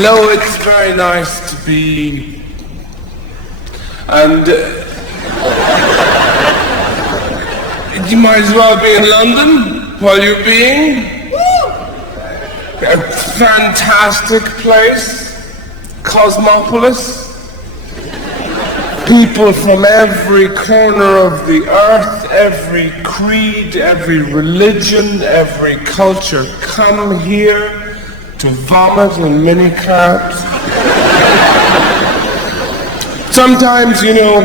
Hello, it's very nice to be... And... you might as well be in London while you're being. A fantastic place. Cosmopolis. People from every corner of the earth, every creed, every religion, every culture come here to vomit in minicabs. Sometimes, you know,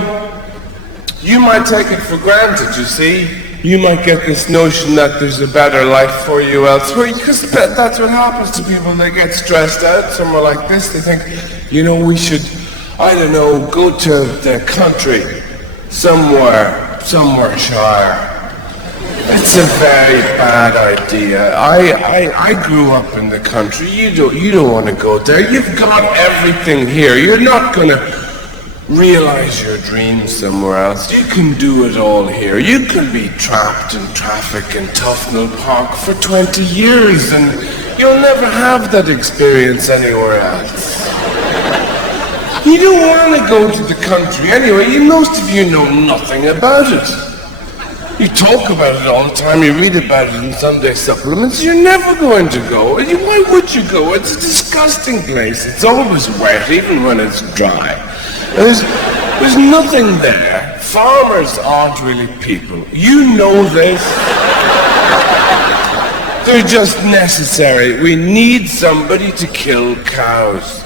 you might take it for granted, you see. You might get this notion that there's a better life for you elsewhere, because that's what happens to people. They get stressed out somewhere like this. They think, you know, we should, I don't know, go to the country, somewhere shire. It's a very bad idea. I grew up in the country. You don't want to go there. You've got everything here. You're not going to realize your dreams somewhere else. You can do it all here. You can be trapped in traffic in Tufnell Park for 20 years and you'll never have that experience anywhere else. You don't want to go to the country anyway. Most of you know nothing about it. You talk about it all the time, you read about it in Sunday supplements, you're never going to go. Why would you go? It's a disgusting place. It's always wet, even when it's dry. There's nothing there. Farmers aren't really people. You know this. They're just necessary. We need somebody to kill cows.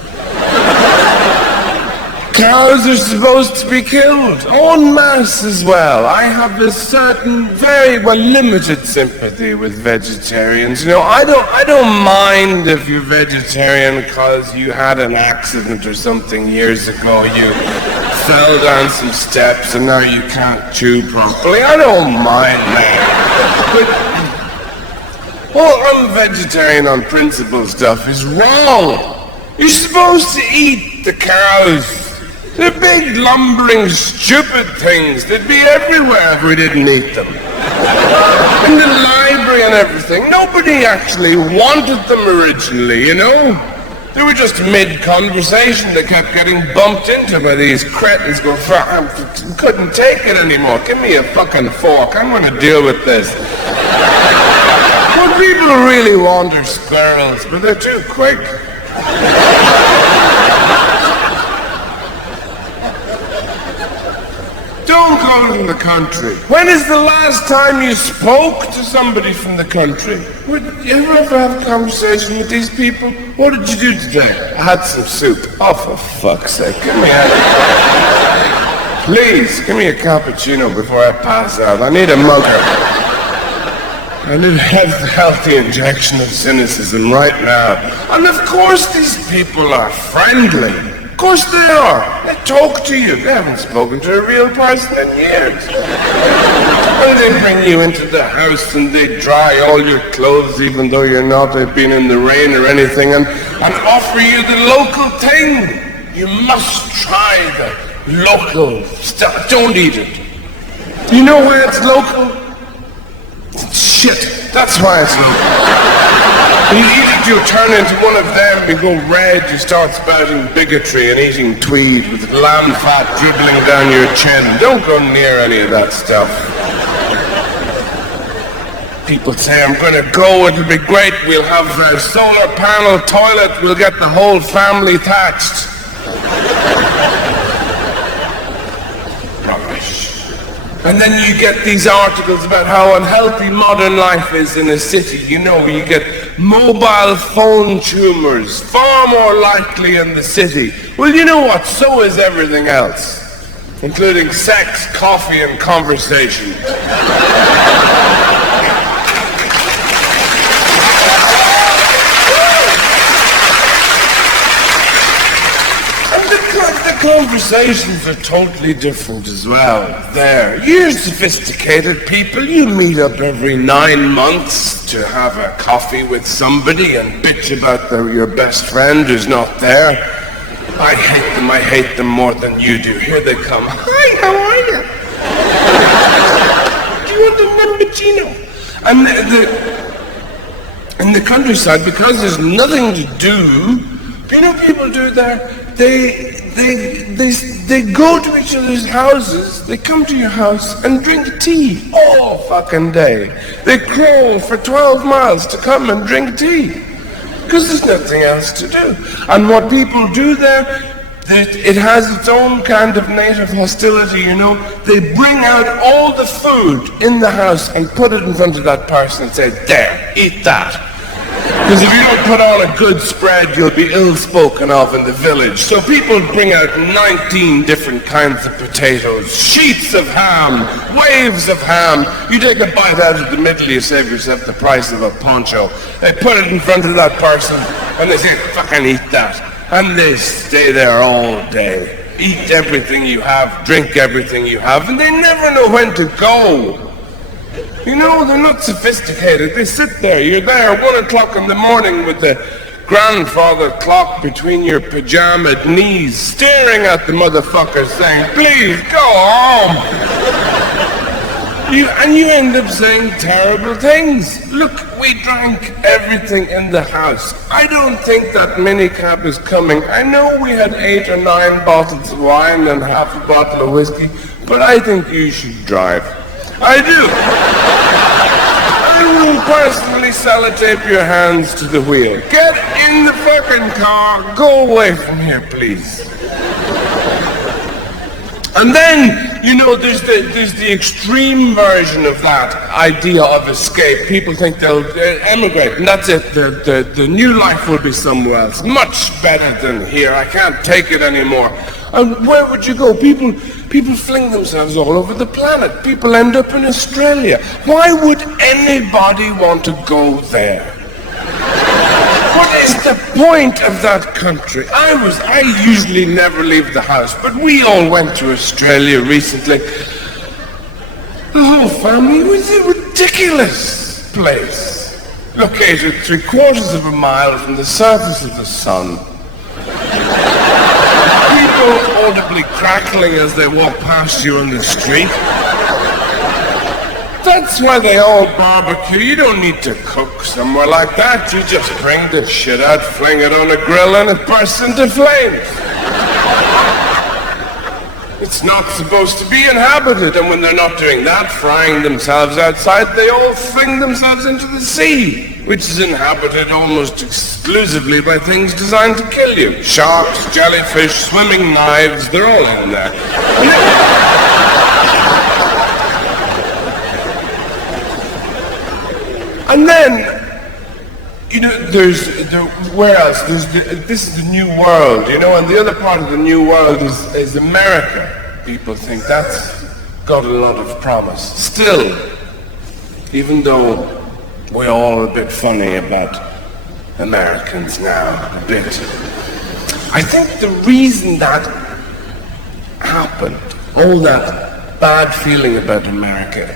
Cows are supposed to be killed, en masse as well. I have a certain, very limited sympathy with vegetarians. You know, I don't mind if you're vegetarian because you had an accident or something years ago. You fell down some steps and now you can't chew properly. I don't mind that. But vegetarian on principle stuff is wrong. You're supposed to eat the cows. They're big, lumbering, stupid things. They'd be everywhere if we didn't eat them. In the library and everything. Nobody actually wanted them originally, you know? They were just mid-conversation. They kept getting bumped into by these cretins going, I couldn't take it anymore. Give me a fucking fork. I'm going to deal with this. What people really want are squirrels, but they're too quick. Don't go to the country. When is the last time you spoke to somebody from the country? Would you ever have a conversation with these people? What did you do today? I had some soup. Oh, for fuck's sake, give me a... Please, give me a cappuccino before I pass out. I need a mugger. I need a healthy injection of cynicism right now. And of course these people are friendly. Of course they are. They talk to you. They haven't spoken to a real person in years. And they bring you into the house and they dry all your clothes even though you're not, they've been in the rain or anything, and offer you the local thing. You must try the local stuff. Don't eat it. Do you know why it's local? Shit. That's why it's local. You eat it, you turn into one of them, you go red, you start spouting bigotry and eating tweed with lamb fat dribbling down your chin. Don't go near any of that stuff. People say, I'm going to go, it'll be great, we'll have a solar panel toilet, we'll get the whole family thatched. Rubbish. And then you get these articles about how unhealthy modern life is in a city. You know, you get mobile phone tumors, far more likely in the city. Well, you know what? So is everything else, including sex, coffee, and conversation. Conversations are totally different as well there. You're sophisticated people. You meet up every 9 months to have a coffee with somebody and bitch about your best friend who's not there. I hate them more than you do. Here they come. Hi, how are you? Do you want a cappuccino? And in the countryside, because there's nothing to do, You know what people do there? They go to each other's houses, they come to your house and drink tea all fucking day. They crawl for 12 miles to come and drink tea. Because there's nothing else to do. And what people do there, it has its own kind of native hostility, you know. They bring out all the food in the house and put it in front of that person and say, there, eat that. Because if you don't put on a good spread, you'll be ill-spoken of in the village. So people bring out 19 different kinds of potatoes, sheets of ham, waves of ham. You take a bite out of the middle, you save yourself the price of a poncho. They put it in front of that person, and they say, fucking eat that. And they stay there all day. Eat everything you have, drink everything you have, and they never know when to go. You know, they're not sophisticated. They sit there. You're there 1 o'clock in the morning with the grandfather clock between your pajamaed knees, staring at the motherfucker saying, please, go home. And you end up saying terrible things. Look, we drank everything in the house. I don't think that minicab is coming. I know we had 8 or 9 bottles of wine and half a bottle of whiskey, but I think you should drive. I do. I will personally sellotape your hands to the wheel. Get in the fucking car. Go away from here, please. And then, you know, there's the extreme version of that idea of escape. People think they'll emigrate, and that's it. The new life will be somewhere else. Much better than here. I can't take it anymore. And where would you go? People fling themselves all over the planet. People end up in Australia. Why would anybody want to go there? What is the point of that country? I usually never leave the house, but we all went to Australia recently. The whole family was a ridiculous place. Located 3/4 of a mile from the surface of the sun. People audibly crackling as they walk past you on the street. That's why they all barbecue. You don't need to cook somewhere like that. You just bring the shit out, fling it on a grill, and it bursts into flames. It's not supposed to be inhabited, and when they're not doing that, frying themselves outside, they all fling themselves into the sea, which is inhabited almost exclusively by things designed to kill you. Sharks, jellyfish, swimming knives, they're all in there. And then, you know, where else? This is the new world, you know, and the other part of the new world is America. People think that's got a lot of promise. Still, even though we're all a bit funny about Americans now, a bit, I think the reason that happened, all that bad feeling about America,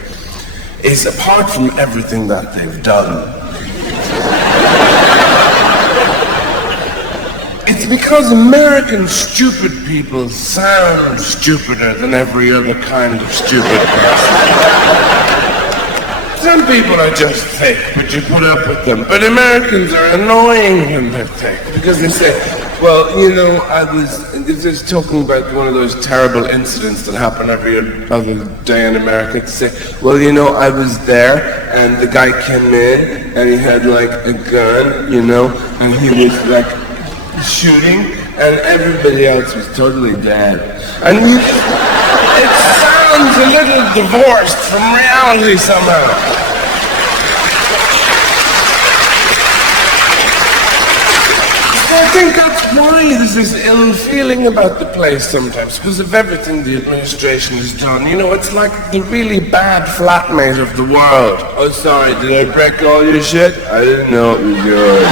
is apart from everything that they've done. It's because American stupid people sound stupider than every other kind of stupid person. Some people are just thick, but you put up with them. But Americans are annoying when they're thick, because they say, well, you know, I was just talking about one of those terrible incidents that happen every other day in America, to say, well, you know, I was there, and the guy came in, and he had, like, a gun, you know, and he was, like, shooting, and everybody else was totally dead. And it sounds a little divorced from reality somehow. I think that's why there's this ill feeling about the place sometimes, because of everything the administration has done. You know, it's like the really bad flatmate of the world. Oh, sorry, did I break all your shit? I didn't know it was yours.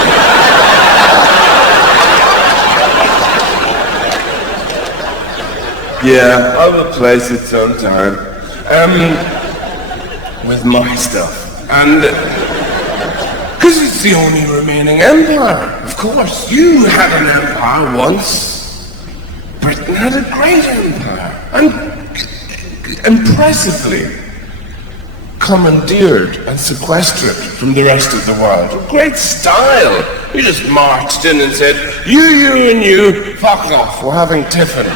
Yeah, I'll replace it sometime. With my stuff. And because it's the only remaining empire. Of course, you had an empire once. Britain had a great empire. And impressively, commandeered and sequestered from the rest of the world. With great style. We just marched in and said, you, and you, fuck off, we're having tiffin.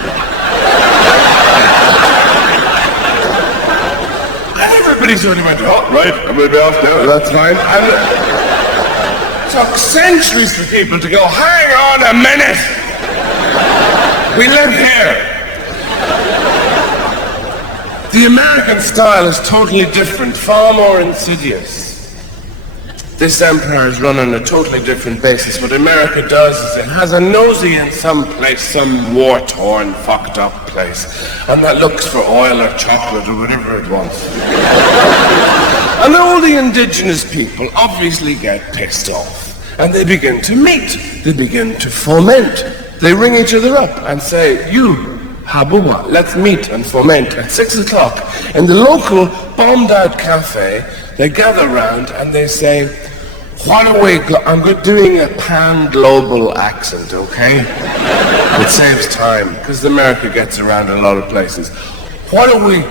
And everybody sort of went, oh, right, I'm going to be off now, that's fine. And it took centuries for people to go, hang on a minute. We live here. The American style is totally different, far more insidious. This empire is run on a totally different basis. What America does is it has a nosy in some place, some war-torn, fucked up place, and that looks for oil or chocolate or whatever it wants. And all the indigenous people obviously get pissed off, and they begin to meet, they begin to foment. They ring each other up and say, you, Habuwa, let's meet and foment at 6 o'clock in the local bombed-out cafe. They gather round and they say, what are we, I'm doing a pan-global accent, okay? It saves time, because America gets around a lot of places. What are we,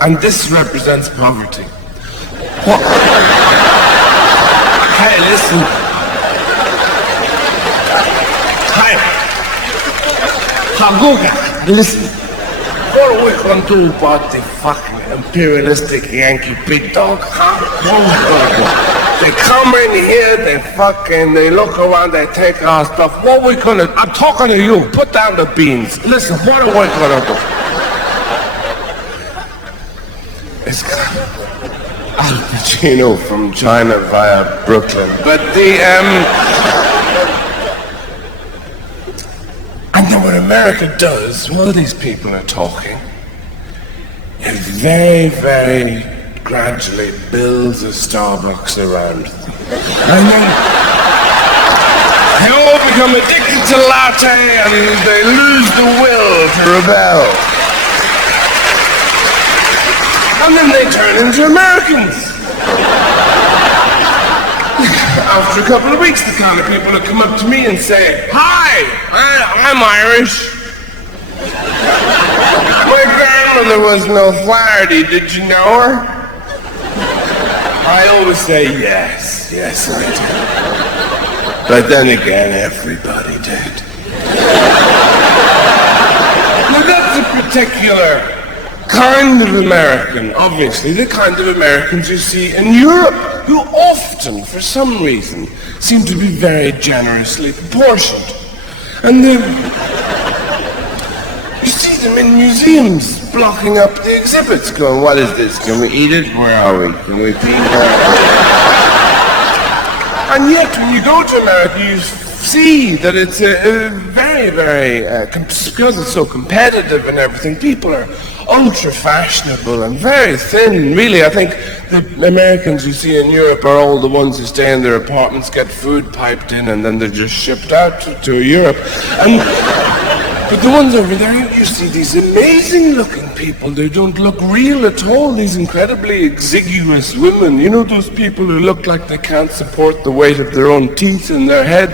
and this represents poverty. What? Hey, listen. Hi. Haguga. Listen, what are we going to do about the fucking imperialistic Yankee big dog? Huh? What are we going to do? They come in here, they look around, they take our stuff. What are we going to do? I'm talking to you. Put down the beans. Listen, what are we going to do? It's Al Pacino from China via Brooklyn. But and then what America does, while these people are talking, it very, very gradually builds a Starbucks around them. And then they all become addicted to latte and they lose the will to rebel. And then they turn into Americans. After a couple of weeks, the kind of people that come up to me and say, hi, I'm Irish. My grandmother was no Flaherty, did you know her? I always say, yes, I did. But then again, everybody did. Now that's a particular kind of American, obviously, the kind of Americans you see in Europe, who often, for some reason, seem to be very generously proportioned. And you see them in museums blocking up the exhibits, going, what is this? Can we eat it? Where are we? Can we pee? And yet, when you go to America, you see that it's a very, very, because it's so competitive and everything, people are ultra-fashionable and very thin, really. I think the Americans you see in Europe are all the ones who stay in their apartments, get food piped in, and then they're just shipped out to Europe. But the ones over there, you see these amazing-looking people. They don't look real at all, these incredibly exiguous women. You know those people who look like they can't support the weight of their own teeth in their head?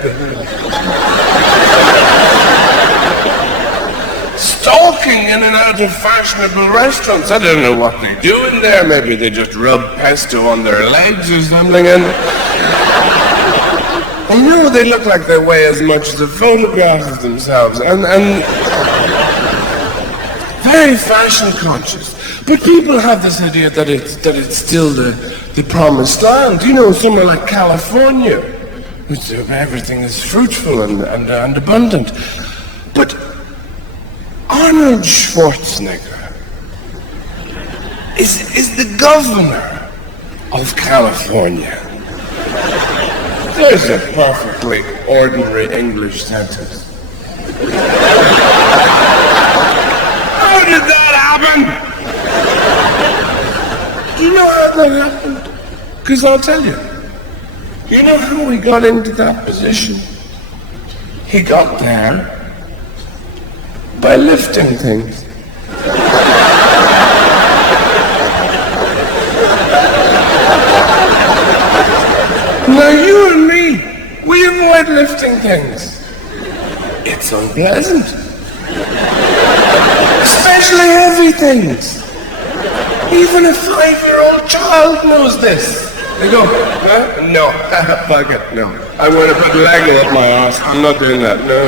Stalking in and out of fashionable restaurants. I don't know what they do in there. Maybe they just rub pesto on their legs or something. And you know, they look like they weigh as much as a photograph of themselves. And very fashion conscious. But people have this idea that it's still the promised land. You know, somewhere like California, which everything is fruitful and abundant. But Arnold Schwarzenegger is the governor of California. There's a perfectly ordinary English sentence. How did that happen? Do you know how that happened? Because I'll tell you. You know how he got into that position? He got there by lifting things. Now you and me, we avoid lifting things. It's unpleasant. Especially heavy things. Even a 5-year-old child knows this. They go, huh? No, fuck it, no. I'm going to put Lego up my arse. I'm not doing that, no.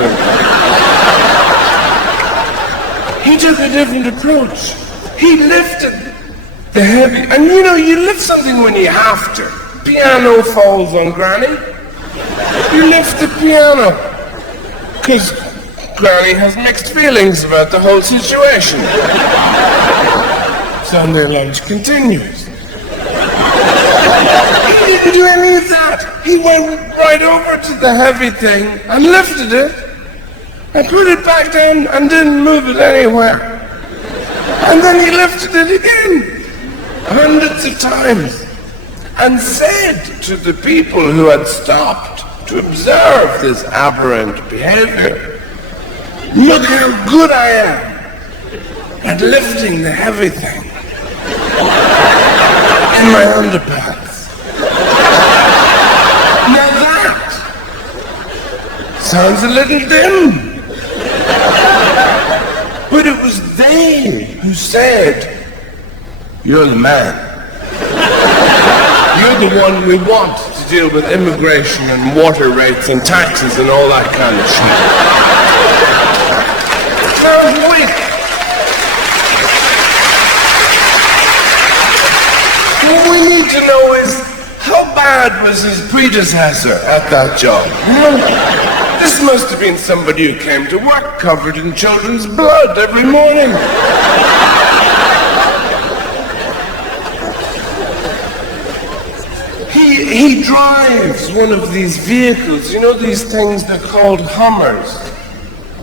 He took a different approach. He lifted the heavy, and you know, you lift something when you have to. Piano falls on Granny. You lift the piano. Because Granny has mixed feelings about the whole situation. Sunday lunch continues. He didn't do any of that. He went right over to the heavy thing and lifted it and put it back down and didn't move it anywhere. And then he lifted it again, hundreds of times, and said to the people who had stopped to observe this aberrant behavior, look how good I am at lifting the heavy thing in my underpants. Now that sounds a little dim. But it was they who said, you're the man. You're the one we want to deal with immigration and water rates and taxes and all that kind of shit. Sounds weak. What we need to know is, how bad was his predecessor at that job? This must have been somebody who came to work covered in children's blood every morning. He drives one of these vehicles, you know these things they're called Hummers,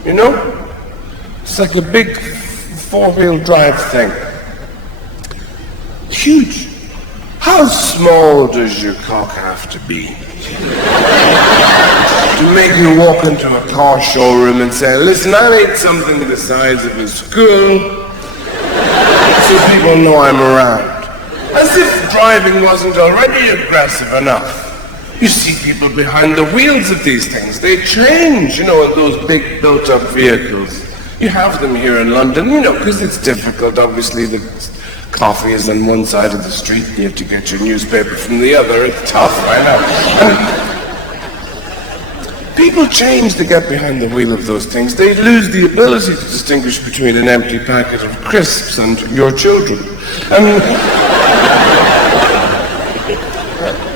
you know? It's like a big four-wheel drive thing. Huge. How small does your cock have to be to make you walk into a car showroom and say, listen, I need something the size of a school so people know I'm around? As if driving wasn't already aggressive enough. You see people behind the wheels of these things. They change, you know, in those big built-up vehicles. You have them here in London, you know, because it's difficult. Obviously, the coffee is on one side of the street. You have to get your newspaper from the other. It's tough, I know. People change to get behind the wheel of those things. They lose the ability to distinguish between an empty packet of crisps and your children. And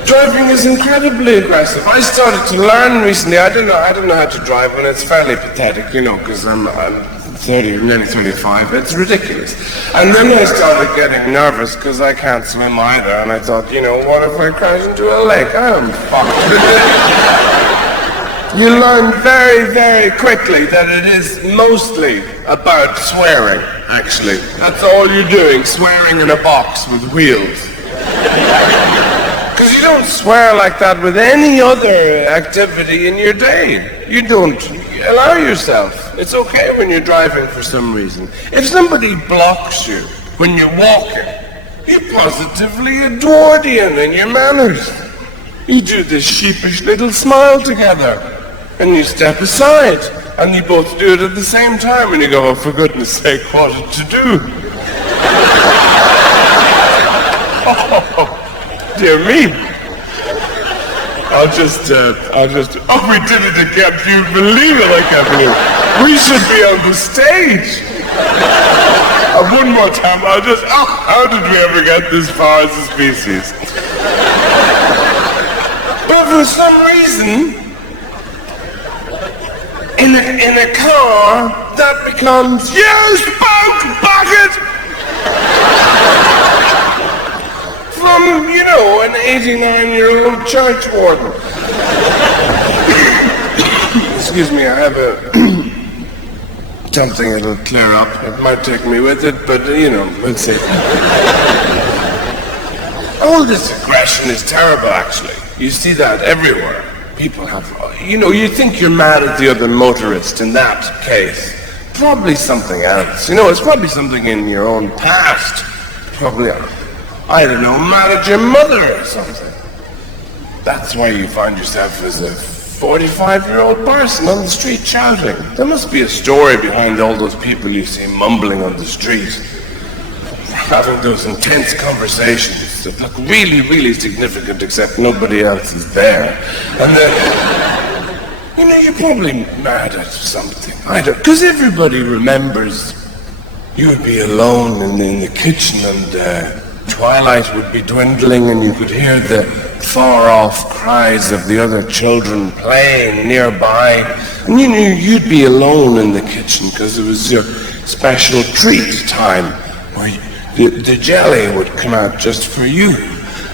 driving is incredibly aggressive. I started to learn recently. I don't know how to drive, and it's fairly pathetic, you know, because I'm 30, nearly 35. It's ridiculous. And then I started getting nervous because I can't swim either, and I thought, you know, what if I crash into a lake? I'm fucked. You learn very, very quickly that it is mostly about swearing, actually. That's all you're doing, swearing in a box with wheels. Because you don't swear like that with any other activity in your day. You don't allow yourself. It's okay when you're driving for some reason. If somebody blocks you when you're walking, you positively Edwardian in your manners. You do this sheepish little smile together, and you step aside, and you both do it at the same time, and you go, oh, for goodness sake, what to do? Oh, dear me. I'll just, oh, we did it again. Do you believe it? I can't believe it. We should be on the stage. One more time, how did we ever get this far as a species? But for some reason, in a car, that becomes, you spoke bucket! From, you know, an 89-year-old church warden. Excuse me, I have something that'll clear up. It might take me with it, but, you know, we'll see. All this aggression is terrible, actually. You see that everywhere. People have, you know, you think you're mad at the other motorist in that case. Probably something else. You know, it's probably something in your own past. Probably, I don't know, mad at your mother or something. That's why you find yourself as a 45-year-old person on the street shouting. There must be a story behind all those people you see mumbling on the street. having those intense conversations that look really, really significant, except nobody else is there. And then, you know, you're probably mad at something. I don't, because everybody remembers you would be alone in the kitchen and twilight would be dwindling and you could hear the far-off cries of the other children playing nearby. And you knew you'd be alone in the kitchen because it was your special treat time where the jelly would come out just for you.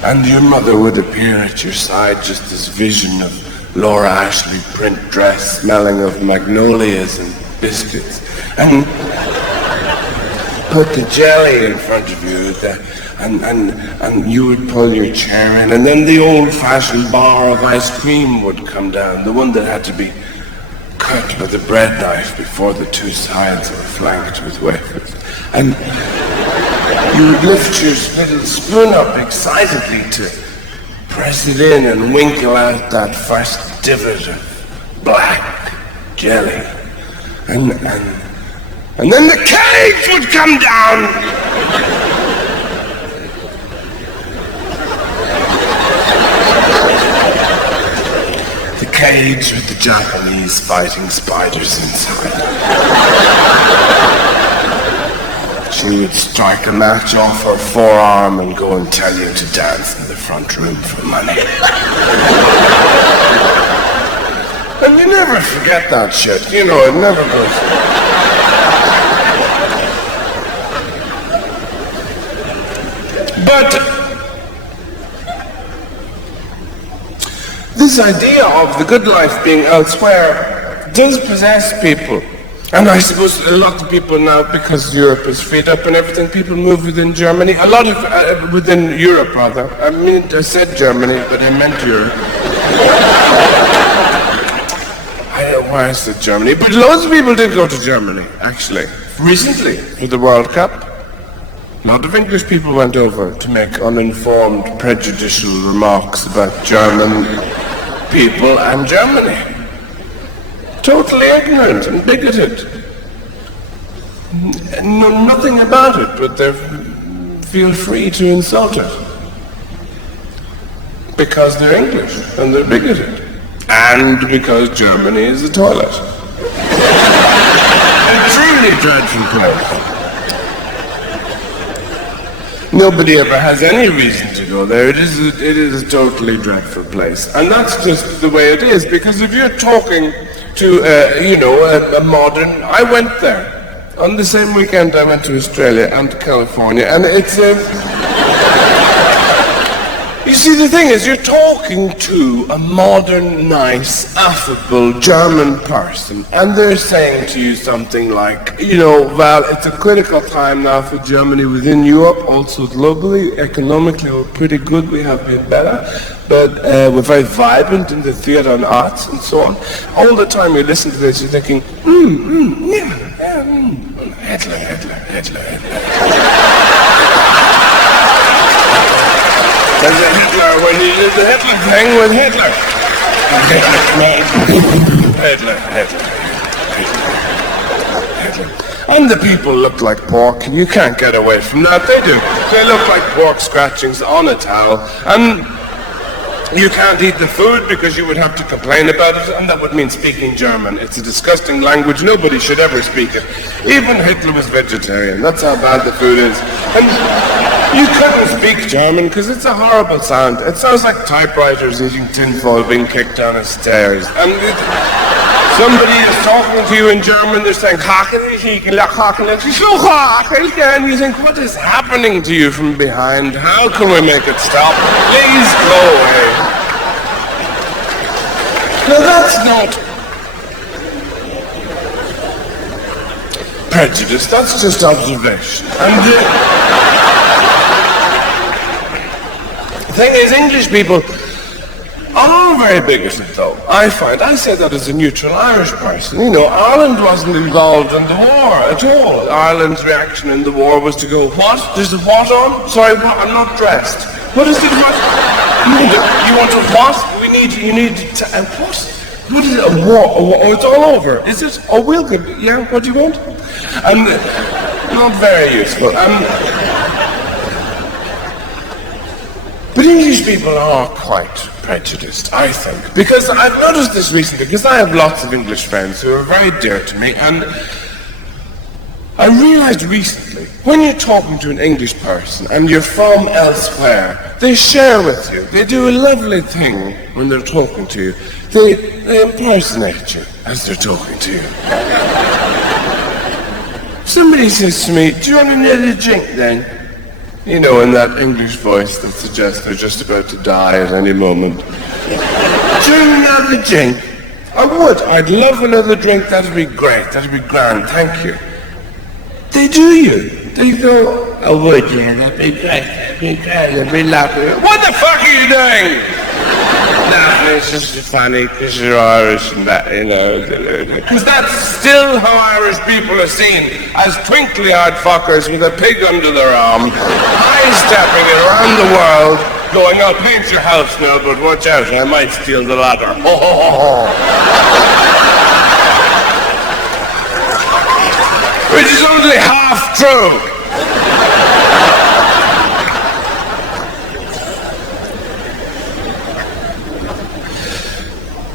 And your mother would appear at your side, just this vision of Laura Ashley print dress smelling of magnolias and biscuits. And put the jelly in front of you, and you would pull your chair in, and then the old-fashioned bar of ice cream would come down, the one that had to be cut with a bread knife before the two sides were flanked with wafers. And you would lift your little spoon up excitedly to press it in and winkle out that first divot of black jelly. And then the cage would come down. The cage with the Japanese fighting spiders inside. She would strike a match off her forearm and go and tell you to dance in the front room for money. And you never forget that shit, you know, it never goes. But this idea of the good life being elsewhere does possess people. And I suppose a lot of people now, because Europe is freed up and everything, people move within Germany. A lot of, within Europe rather. I mean, I said Germany, but I meant Europe. I don't know why I said Germany, but loads of people did go to Germany, actually. Recently, for the World Cup. A lot of English people went over to make uninformed, prejudicial remarks about German people and Germany. Totally ignorant and bigoted. Know nothing about it, but they feel free to insult it. Because they're English and they're bigoted. And because Germany is a toilet. A truly dreadful place. Nobody ever has any reason to go there. It is a totally dreadful place. And that's just the way it is, because if you're talking to, a modern... I went there. On the same weekend I went to Australia and to California, and it's you see, the thing is, you're talking to a modern, nice, affable German person, and they're saying to you something like, well, it's a critical time now for Germany within Europe, also globally. Economically, we're pretty good, we have been better, but we're very vibrant in the theatre and arts and so on. All the time you listen to this, you're thinking, Hitler. There's a Hitler when you did the Hitler thing with Hitler. Hitler. And the people look like pork. You can't get away from that. They do. They look like pork scratchings on a towel. And you can't eat the food because you would have to complain about it, and that would mean speaking German. It's a disgusting language. Nobody should ever speak it. Even Hitler was vegetarian. That's how bad the food is. And you couldn't speak German because it's a horrible sound. It sounds like typewriters eating tinfoil being kicked down the stairs. And somebody is talking to you in German, they're saying, and you think, what is happening to you from behind? How can we make it stop? Please go away. No, that's not prejudice, that's just observation. And the thing is, English people are very bigoted, though. I say that as a neutral Irish person. Ireland wasn't involved in the war at all. Ireland's reaction in the war was to go, what? There's the what on? Sorry, what? I'm not dressed. What is it? What? You want to what? You need to, what? What is it? A war? Oh, it's all over. Is it? Oh, we'll go. Yeah, what do you want? Not very useful. But English people are quite prejudiced, I think. Because I've noticed this recently, because I have lots of English friends who are very dear to me, and I realized recently, when you're talking to an English person and you're from elsewhere, they share with you. They do a lovely thing when they're talking to you. They impersonate you as they're talking to you. Somebody says to me, do you want another drink then? You know, in that English voice that suggests they're just about to die at any moment. Do you want another drink? I would. I'd love another drink. That'd be great. That'd be grand. Thank you. They do you. They go, I would, yeah, that'd be great. That'd be great. That'd be lovely. What the fuck are you doing? No, it's just funny because you're Irish and that, you know. Because that's still how Irish people are seen, as twinkly-eyed fuckers with a pig under their arm, high-stepping it around the world, going, I'll paint your house now, but watch out, I might steal the ladder. Which is only half true.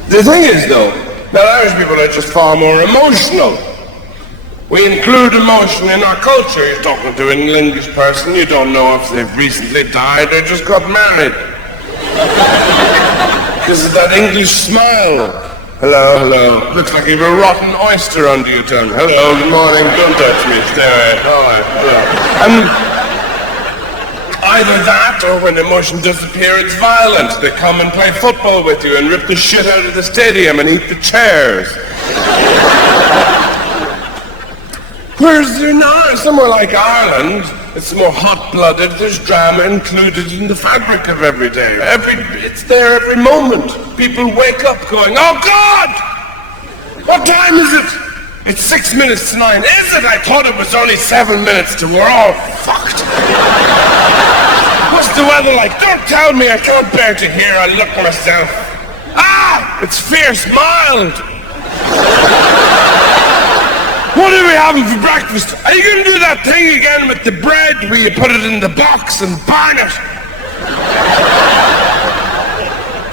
The thing is, though, that Irish people are just far more emotional. We include emotion in our culture. You're talking to an English person, you don't know if they've recently died or just got married. Because of that English smile. Hello, hello. Looks like you have a rotten oyster under your tongue. Hello, good morning. Don't touch me. Stay away. All right. And either that, or when emotion disappears, it's violent. They come and play football with you and rip the shit out of the stadium and eat the chairs. Whereas somewhere like Ireland, it's more hot-blooded. There's drama included in the fabric of every day. It's there every moment. People wake up going, oh God! What time is it? It's 6 minutes to 9. Is it? I thought it was only 7 minutes to. We're all fucked. What's the weather like? Don't tell me, I can't bear to hear. I look myself. Ah! It's fierce mild. What are we having for breakfast? Are you going to do that thing again with the bread where you put it in the box and burn it?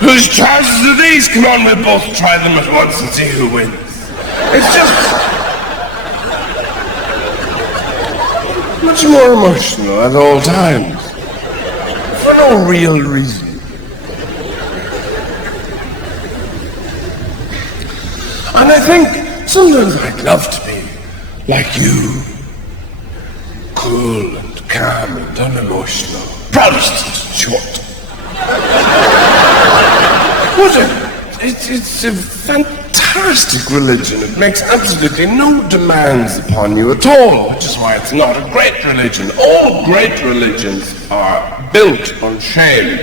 Whose trousers are these? Come on, we'll both try them at once and see who wins. It's just much more emotional at all times. For no real reason. And I think sometimes I'd love to be like you. Cool and calm and unemotional. Protestant, in short. It's a fantastic religion. It makes absolutely no demands upon you at all, which is why it's not a great religion. All great religions are built on shame.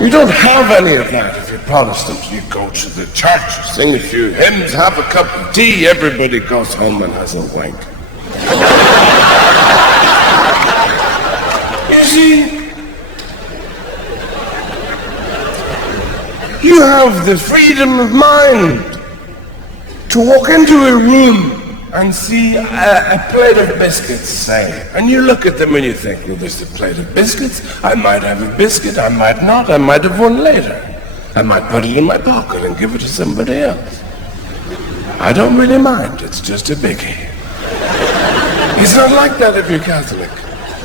You don't have any of that if you're Protestant. You go to the church, sing a few hymns, have a cup of tea, everybody goes home and has a wank. You see, you have the freedom of mind to walk into a room and see a plate of biscuits, say, and you look at them and you think, well, there's a plate of biscuits, I might have a biscuit, I might not, I might have one later. I might put it in my pocket and give it to somebody else. I don't really mind, it's just a biggie. It's not like that if you're Catholic.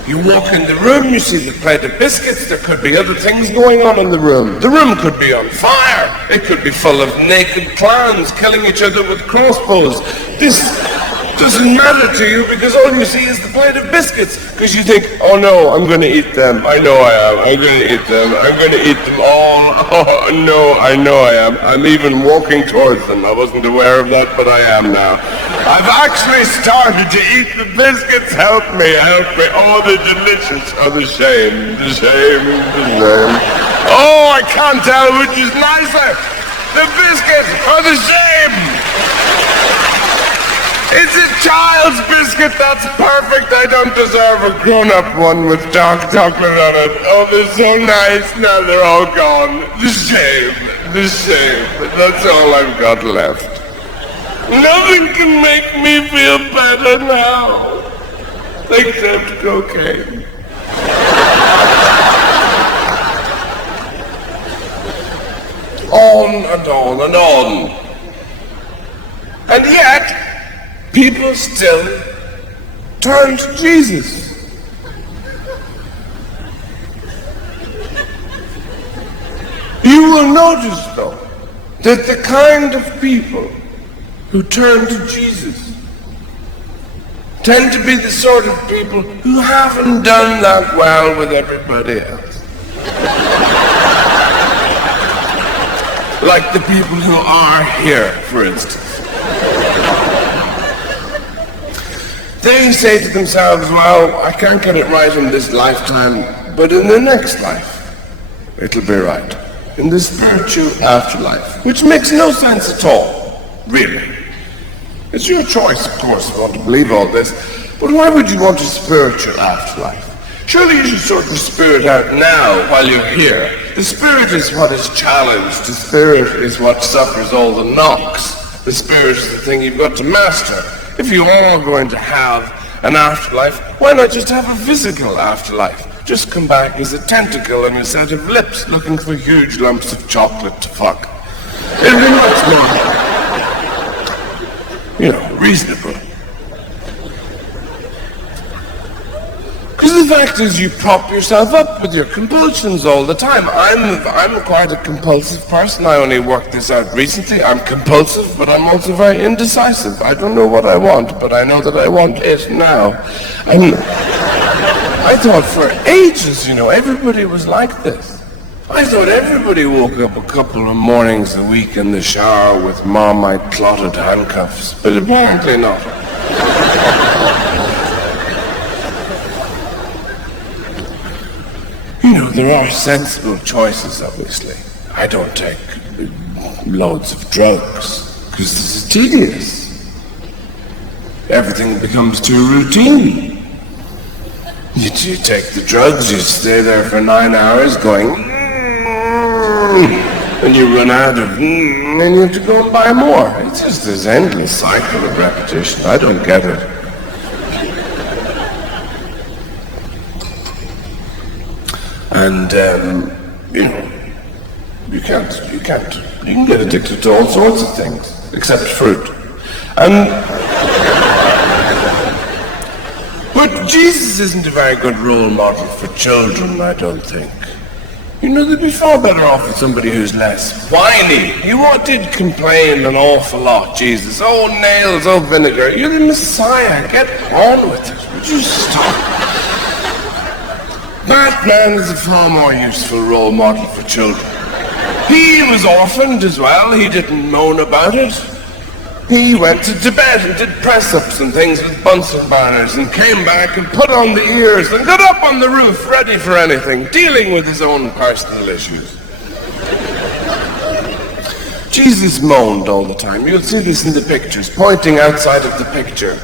You walk in the room, you see the plate of biscuits, there could be other things going on in the room. The room could be on fire. It could be full of naked clowns killing each other with crossbows. This doesn't matter to you because all you see is the plate of biscuits. Because you think, oh no, I'm going to eat them. I know I am. I'm going to eat them. I'm going to eat them all. Oh no, I know I am. I'm even walking towards them. I wasn't aware of that, but I am now. I've actually started to eat the biscuits. Help me, help me. Oh, they're delicious. Oh, the shame, the shame, the shame. Oh, I can't tell which is nicer. The biscuit or the shame. It's a child's biscuit, that's perfect. I don't deserve a grown-up one with dark chocolate on it. Oh, they're so nice. Now they're all gone. The shame, the shame. That's all I've got left. Nothing can make me feel better now, except cocaine. on and on and on. And yet, people still turn to Jesus. You will notice, though, that the kind of people who turn to Jesus tend to be the sort of people who haven't done that well with everybody else. Like the people who are here, for instance. They say to themselves, well, I can't get it right in this lifetime, but in the next life, it'll be right. In the spiritual afterlife, which makes no sense at all, really. It's your choice, of course, if you want to believe all this, but why would you want a spiritual afterlife? Surely you should sort the spirit out now while you're here. The spirit is what is challenged. The spirit is what suffers all the knocks. The spirit is the thing you've got to master. If you are going to have an afterlife, why not just have a physical afterlife? Just come back as a tentacle and a set of lips looking for huge lumps of chocolate to fuck. It'll be much more, reasonable. Because the fact is, you prop yourself up with your compulsions all the time. I'm quite a compulsive person. I only worked this out recently. I'm compulsive, but I'm also very indecisive. I don't know what I want, but I know that I want it now. I thought for ages, everybody was like this. I thought everybody woke up a couple of mornings a week in the shower with Marmite clotted handcuffs, but apparently not. There are sensible choices, obviously. I don't take loads of drugs, because this is tedious. Everything becomes too routine. You take the drugs, you stay there for 9 hours going, and you run out of, and you have to go and buy more. It's just this endless cycle of repetition. I don't get it. And, you can get addicted to all sorts of things, except fruit. But Jesus isn't a very good role model for children, I don't think. They'd be far better off with somebody who's less whiny. You did complain an awful lot, Jesus. Oh, nails, oh, vinegar. You're the Messiah. Get on with it. Would you stop? Batman is a far more useful role model for children. He was orphaned as well. He didn't moan about it. He went to Tibet and did press-ups and things with Bunsen burners and came back and put on the ears and got up on the roof ready for anything, dealing with his own personal issues. Jesus moaned all the time. You'll see this in the pictures, pointing outside of the picture.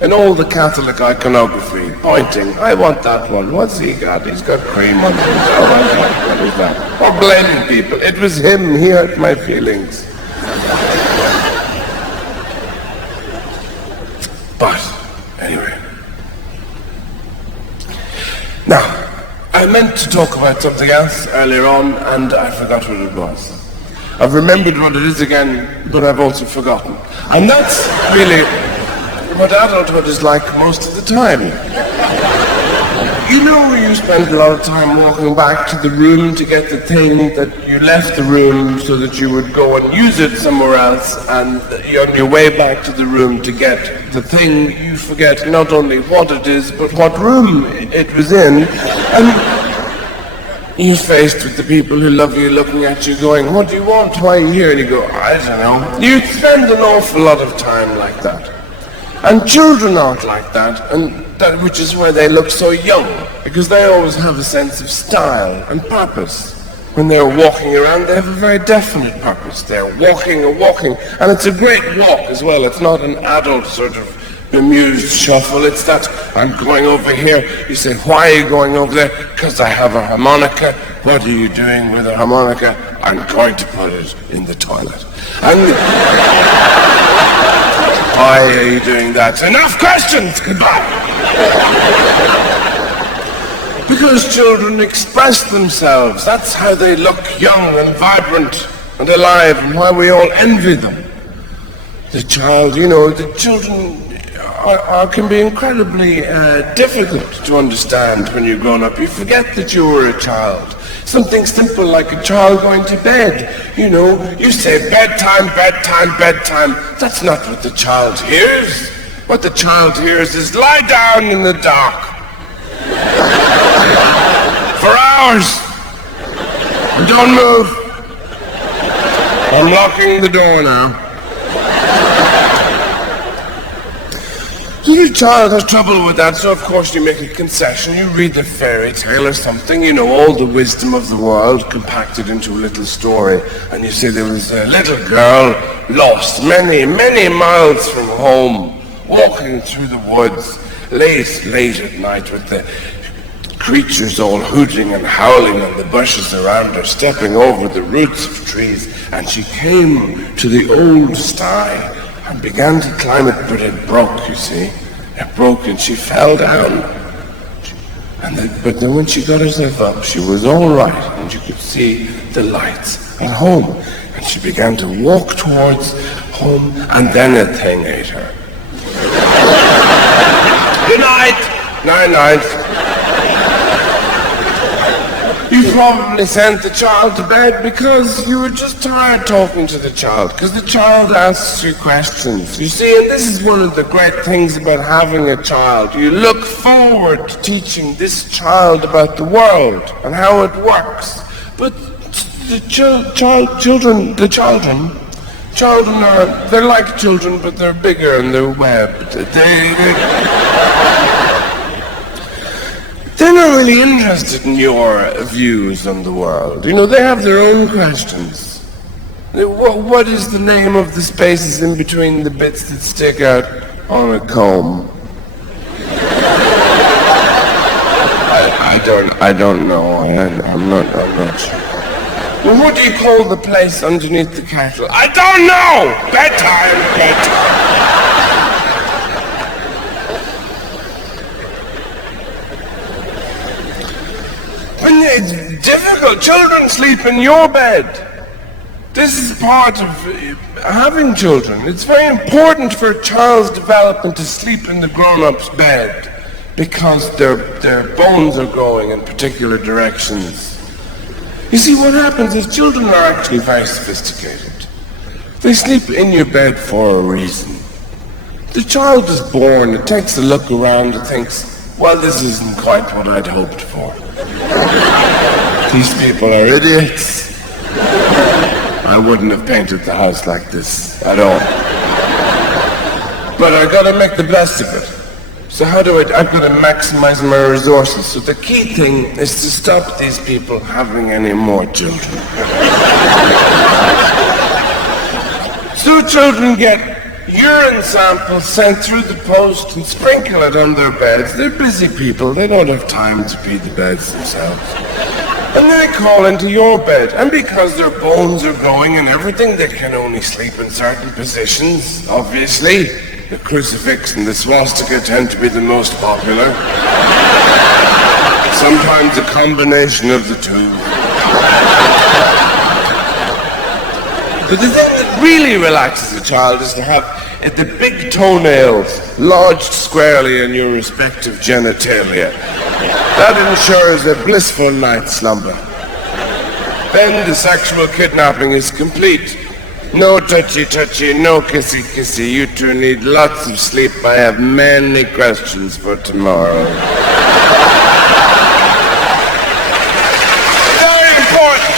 And all the Catholic iconography, pointing, I want that one. What's he got? He's got cream on his what is that? Or blaming people. It was him. He hurt my feelings. But, anyway. Now, I meant to talk about something else earlier on, and I forgot what it was. I've remembered what it is again, but I've also forgotten. And that's really what adulthood is like most of the time. You spend a lot of time walking back to the room to get the thing that you left the room so that you would go and use it somewhere else, and on your way back to the room to get the thing, you forget not only what it is, but what room it was in, and you're faced with the people who love you looking at you going, what do you want? Why are you here? And you go, I don't know. You spend an awful lot of time like that. And children aren't like that, which is why they look so young, because they always have a sense of style and purpose. When they're walking around, they have a very definite purpose. They're walking, and it's a great walk as well. It's not an adult sort of bemused shuffle. It's that, I'm going over here. You say, why are you going over there? Because I have a harmonica. What are you doing with a harmonica? I'm going to put it in the toilet. And why are you doing that? Enough questions! Goodbye! Because children express themselves. That's how they look young and vibrant. and alive, and why we all envy them. The child, the children can be incredibly difficult to understand when you're grown up. You forget that you were a child. Something simple like a child going to bed. You say bedtime, bedtime, bedtime. That's not what the child hears. What the child hears is lie down in the dark for hours. Don't move. I'm locking the door now. So the child has trouble with that, so of course you make a concession, you read the fairy tale or something, all the wisdom of the world compacted into a little story, and you say there was a little girl lost many, many miles from home, walking through the woods, late at night with the creatures all hooting and howling on the bushes around her, stepping over the roots of trees, and she came to the old stile and began to climb it, but it broke, you see. It broke and she fell down. But then when she got herself up, she was all right, and you could see the lights at home. And she began to walk towards home, and then a thing ate her. Good night. Night. You probably sent the child to bed because you were just tired talking to the child, because the child asks you questions. You see, and this is one of the great things about having a child. You look forward to teaching this child about the world and how it works. But the children they're like children, but they're bigger and they're webbed. They're not really interested in your views on the world. They have their own questions. What is the name of the spaces in between the bits that stick out on a comb? I don't know. I'm not sure. Well, what do you call the place underneath the castle? I don't know! Bedtime. It's difficult. Children sleep in your bed. This is part of having children. It's very important for a child's development to sleep in the grown-up's bed because their bones are growing in particular directions. You see, what happens is children are actually very sophisticated. They sleep in your bed for a reason. The child is born, it takes a look around and thinks, well, this isn't quite what I'd hoped for. These people are idiots. I wouldn't have painted the house like this at all. But I gotta make the best of it. So how do I've got to maximize my resources. So the key thing is to stop these people having any more children. So children get urine samples sent through the post and sprinkle it on their beds. They're busy people. They don't have time to pee the beds themselves. And they crawl into your bed. And because their bones are growing and everything, they can only sleep in certain positions, obviously. The crucifix and the swastika tend to be the most popular. Sometimes a combination of the two. But the thing that really relaxes a child is to have the big toenails lodged squarely in your respective genitalia. That ensures a blissful night's slumber. Then the sexual kidnapping is complete. No touchy-touchy, no kissy-kissy. You two need lots of sleep. I have many questions for tomorrow. Very important.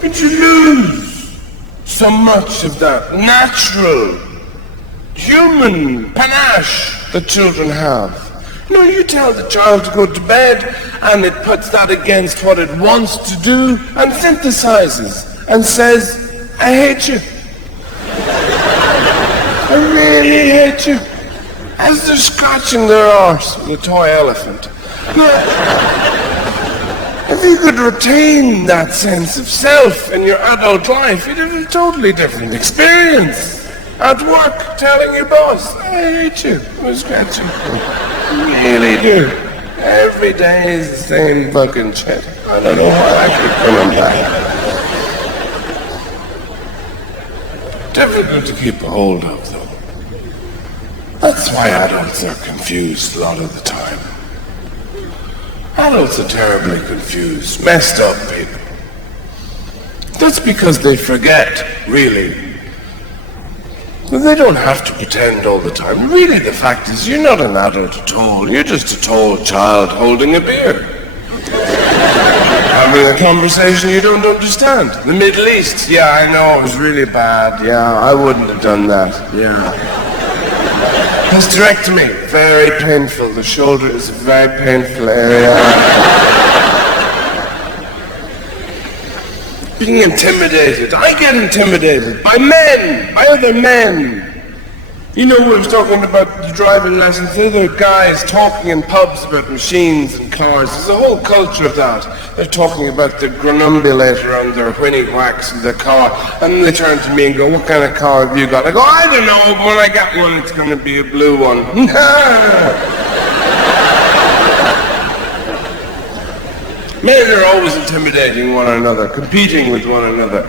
But you lose so much of that natural, human panache that children have. No, you tell the child to go to bed, and it puts that against what it wants to do, and synthesizes, and says, I hate you. I really hate you. As they're scratching their arse with a toy elephant. Now, if you could retain that sense of self in your adult life, you'd have a totally different experience. At work, telling your boss, I hate you. I was scratching. I really do. Every day is the same fucking shit. I don't know why I keep coming back. Difficult to keep a hold of, though. That's why adults are confused a lot of the time. Adults are terribly confused, messed up people. That's because they forget, really. They don't have to pretend all the time. Really, the fact is, you're not an adult at all. You're just a tall child holding a beer. Having a conversation you don't understand. The Middle East, yeah, I know, it was really bad. Yeah, I wouldn't have done that. Yeah. Hysterectomy, very painful. The shoulder is a very painful area. Being intimidated. I get intimidated by men, by other men. You know, we was talking about the driving lessons, the other guys talking in pubs about machines and cars. There's a whole culture of that. They're talking about the granambulator and their whinny whacks in the car, and then they turn to me and go, what kind of car have you got? I go, I don't know, but when I get one, it's going to be a blue one. Men are always intimidating one another, competing with one another.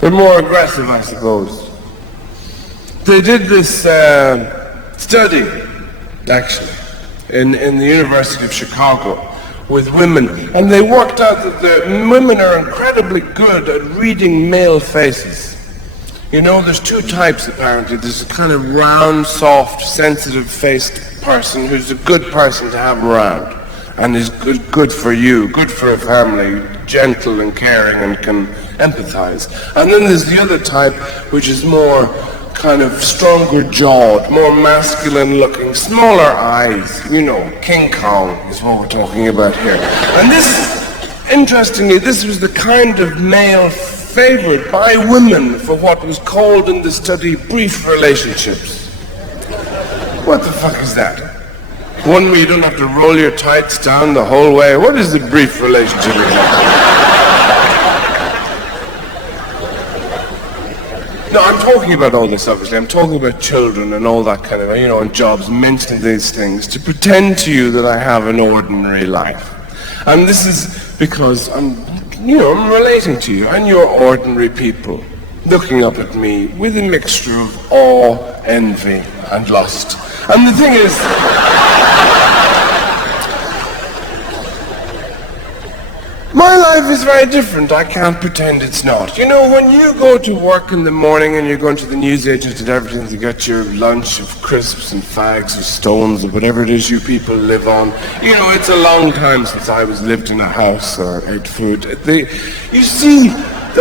They're more aggressive, I suppose. They did this study, actually, in the University of Chicago with women, and they worked out that the women are incredibly good at reading male faces. You know, there's two types, apparently. There's a kind of round, soft, sensitive-faced person who's a good person to have around, and is good for you, good for a family, gentle and caring and can empathize. And then there's the other type, which is more kind of stronger jawed, more masculine looking, smaller eyes, you know, King Kong is what we're talking about here. And this, interestingly, this was the kind of male favored by women for what was called in the study brief relationships. What the fuck is that? One where you don't have to roll your tights down the whole way? What is the brief relationship exactly? No, I'm talking about all this, obviously. I'm talking about children and all that kind of, you know, and jobs, mentioning these things, to pretend to you that I have an ordinary life. And this is because I'm relating to you, and you're ordinary people, looking up at me with a mixture of awe, envy, and lust. And the thing is, my life is very different. I can't pretend it's not. You know, when you go to work in the morning and you're going to the newsagent and everything to get your lunch of crisps and fags or stones or whatever it is you people live on, you know, it's a long time since I lived in a house or ate food. You see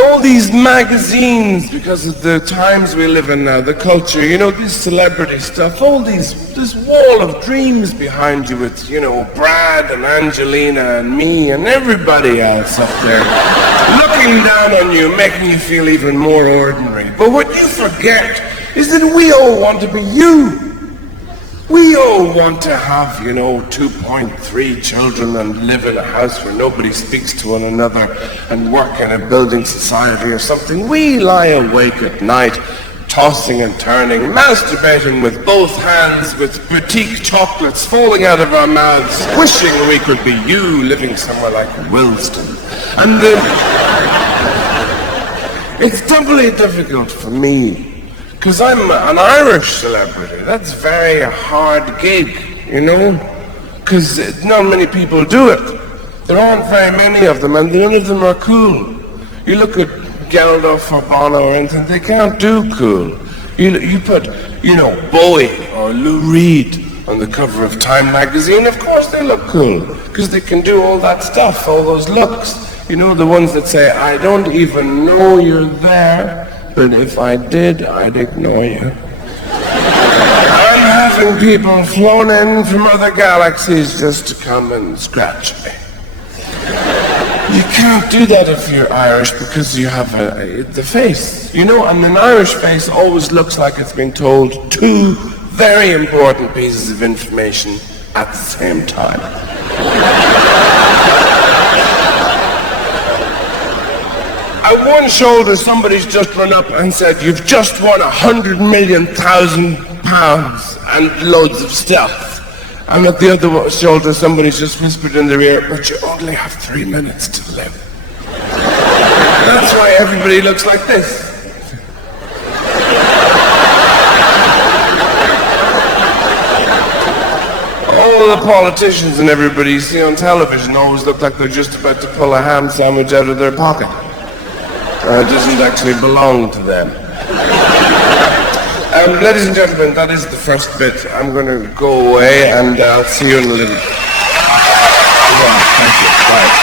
all these magazines, because of the times we live in now, the culture, you know, this celebrity stuff, all this wall of dreams behind you with, you know, Brad and Angelina and me and everybody else up there looking down on you, making you feel even more ordinary. But what you forget is that we all want to be you. We all want to have, you know, 2.3 children and live in a house where nobody speaks to one another and work in a building society or something. We lie awake at night, tossing and turning, masturbating with both hands, with boutique chocolates falling out of our mouths, wishing we could be you living somewhere like Wilston. And it's doubly difficult for me, because I'm an Irish celebrity. That's a very hard gig, you know, because not many people do it. There aren't very many of them, and none of them are cool. You look at Geldof or Bono or anything, they can't do cool. You put, you know, Bowie or Lou Reed on the cover of Time magazine, of course they look cool, because they can do all that stuff, all those looks. You know, the ones that say, I don't even know you're there, but if I did, I'd ignore you. I'm having people flown in from other galaxies just to come and scratch me. You can't do that if you're Irish, because you have the face. You know, and an Irish face always looks like it's been told two very important pieces of information at the same time. At one shoulder, somebody's just run up and said, you've just won £100,000,000 and loads of stuff. And at the other shoulder, somebody's just whispered in their ear, but you only have 3 minutes to live. That's why everybody looks like this. All the politicians and everybody you see on television always look like they're just about to pull a ham sandwich out of their pocket. It doesn't actually belong to them. Ladies and gentlemen, that is the first bit. I'm going to go away and I'll see you in a little bit. Thank you. Bye.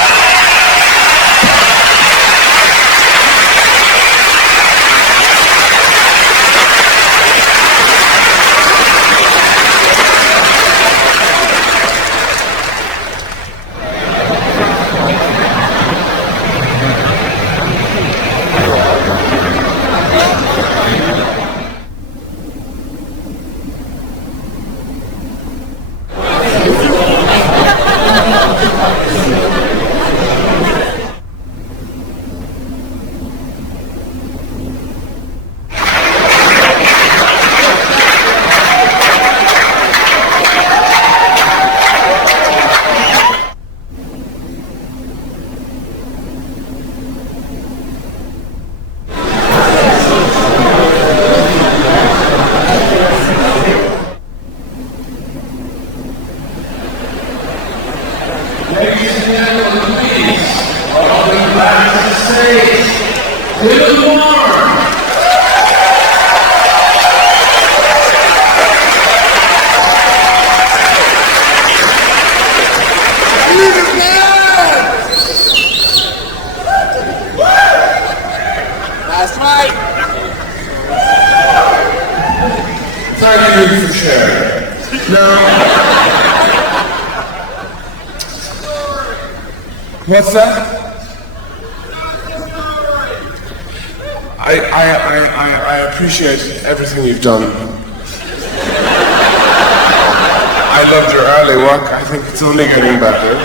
What's that? I appreciate everything you've done. I loved your early work. I think it's only getting better.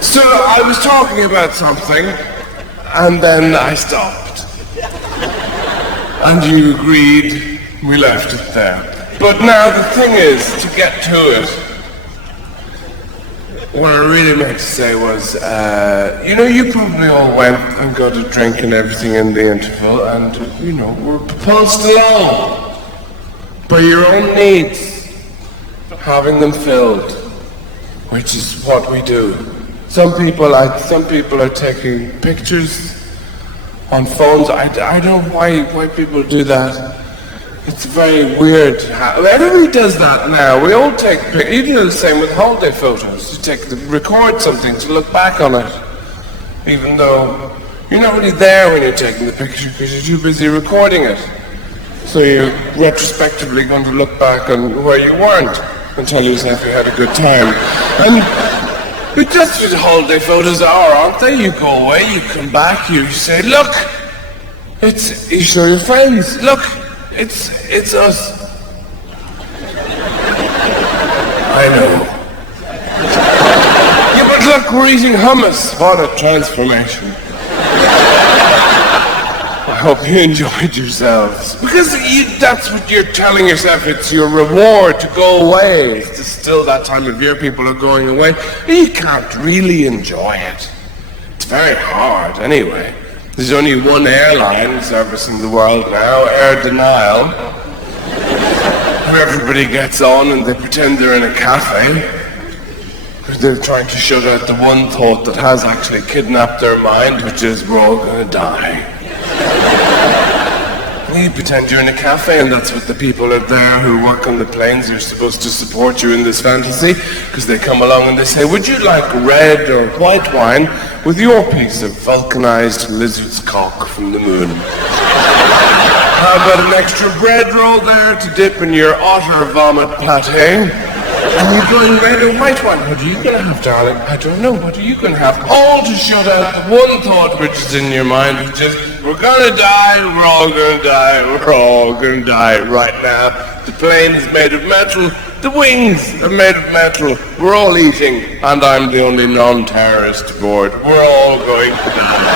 So I was talking about something, and then I stopped. And you agreed, we left it there. But now the thing is, to get to it, what I really meant to say was, you probably all went and got a drink and everything in the interval, and, were pulsed along by your own needs, having them filled, which is what we do. Some people are taking pictures on phones. I don't know why people do that. It's very weird. Everybody does that now. We all take pictures. You do the same with holiday photos. You record something to look back on it, even though you're not really there when you're taking the picture because you're too busy recording it. So you're retrospectively going to look back on where you weren't and tell yourself you had a good time. But that's what holiday photos are, aren't they? You go away, you come back, you say, look, you show your friends, look. It's us. I know. Yeah, but look, we're eating hummus. What a transformation. I hope you enjoyed yourselves. Because that's what you're telling yourself. It's your reward to go away. It's still that time of year people are going away. You can't really enjoy it. It's very hard anyway. There's only one airline service in the world now, Air Denial, where everybody gets on and they pretend they're in a cafe. They're trying to shut out the one thought that has actually kidnapped their mind, which is, we're all going to die. You pretend you're in a cafe, and that's what the people out there who work on the planes are supposed to support you in this fantasy, because they come along and they say, would you like red or white wine with your piece of vulcanized lizard's cock from the moon? How about an extra bread roll there to dip in your otter vomit pate? And you're going red or white wine. What are you going to have, darling? I don't know. What are you going to have? All to shut out the one thought which is in your mind, which is, we're going to die, we're all going to die, we're all going to die right now. The plane is made of metal, the wings are made of metal, we're all eating, and I'm the only non-terrorist aboard. We're all going to die.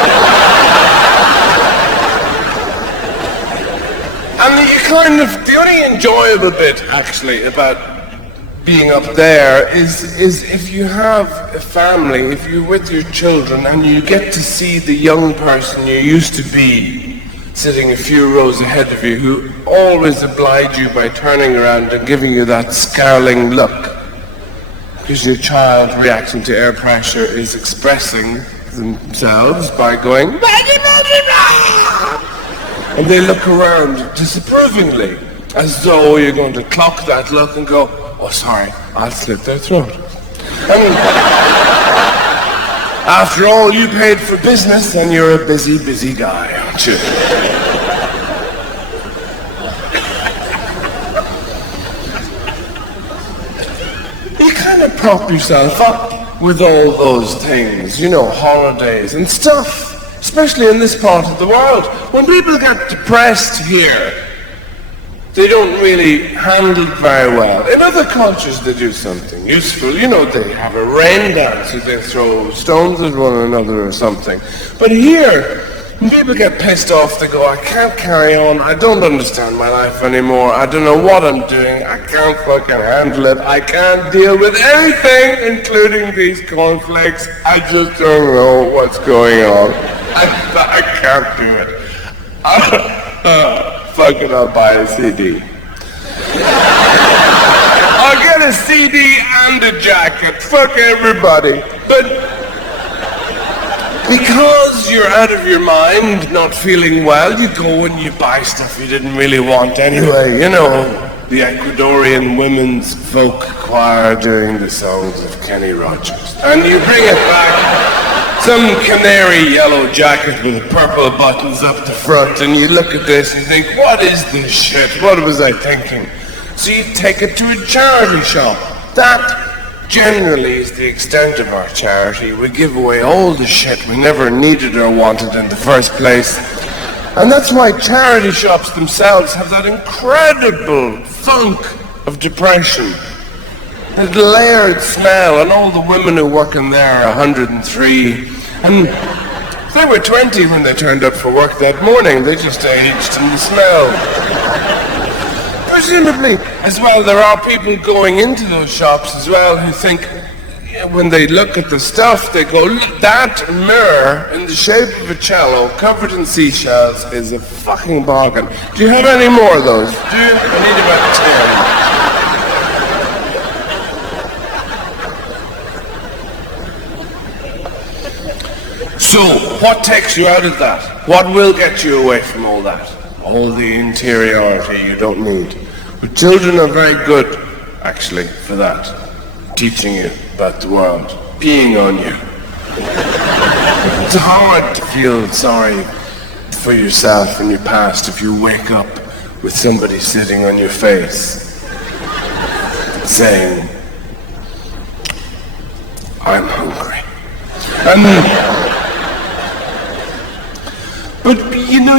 And you the only enjoyable bit, actually, about being up there is if you have a family, if you're with your children and you get to see the young person you used to be sitting a few rows ahead of you, who always oblige you by turning around and giving you that scowling look because your child reacting to air pressure is expressing themselves by going and they look around disapprovingly as though you're going to clock that look and go, oh sorry, I'll slit their throat. And after all, you paid for business and you're a busy guy, aren't you? You kind of prop yourself up with all those things, you know, holidays and stuff, especially in this part of the world. When people get depressed here, they don't really handle it very well. In other cultures they do something useful. You know, they have a rain dance or they throw stones at one another or something. But here, when people get pissed off, they go, I can't carry on, I don't understand my life anymore, I don't know what I'm doing, I can't fucking handle it, I can't deal with anything, including these cornflakes, I just don't know what's going on. I can't do it. Fuck it, I'll buy a CD. I'll get a CD and a jacket. Fuck everybody. But because you're out of your mind, not feeling well, you go and you buy stuff you didn't really want anyway. You know, the Ecuadorian women's folk choir doing the songs of Kenny Rogers. And you bring it back. Some canary yellow jacket with purple buttons up the front, and you look at this and you think, what is this shit? What was I thinking? So you take it to a charity shop. That generally is the extent of our charity. We give away all the shit we never needed or wanted in the first place. And that's why charity shops themselves have that incredible funk of depression. The layered smell, and all the women who work in there are 103. And they were 20 when they turned up for work that morning. They just aged in the smell. Presumably, as well, there are people going into those shops as well who think, when they look at the stuff, they go, that mirror in the shape of a cello covered in seashells is a fucking bargain. Do you have any more of those? Do you? I need about 10. So, what takes you out of that? What will get you away from all that? All the interiority you don't need. But children are very good, actually, for that. Teaching you about the world. Peeing on you. It's hard to feel sorry for yourself and your past if you wake up with somebody sitting on your face saying, I'm hungry. But you know,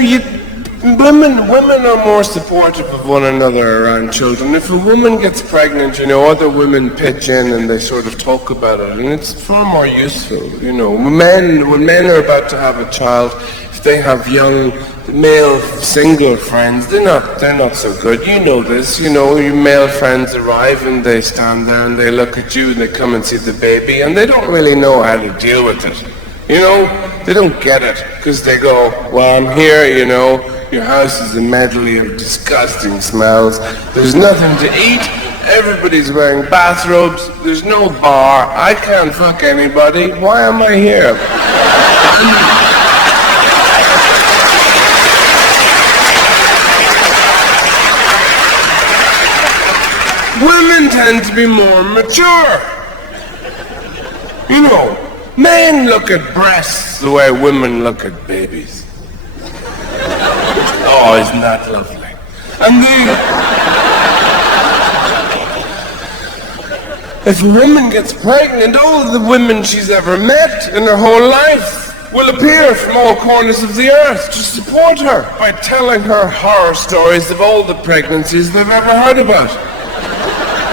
women are more supportive of one another around children. If a woman gets pregnant, you know, other women pitch in and they sort of talk about it, and it's far more useful. You know, when men are about to have a child, if they have young male single friends, they're not so good. You know this. You know, your male friends arrive and they stand there and they look at you and they come and see the baby and they don't really know how to deal with it. You know, they don't get it, because they go, well, I'm here, you know, your house is a medley of disgusting smells, there's nothing to eat, everybody's wearing bathrobes, there's no bar, I can't fuck anybody, why am I here? Women tend to be more mature. You know, men look at breasts the way women look at babies. Oh, isn't that lovely? And if a woman gets pregnant, all of the women she's ever met in her whole life will appear from all corners of the earth to support her by telling her horror stories of all the pregnancies they've ever heard about.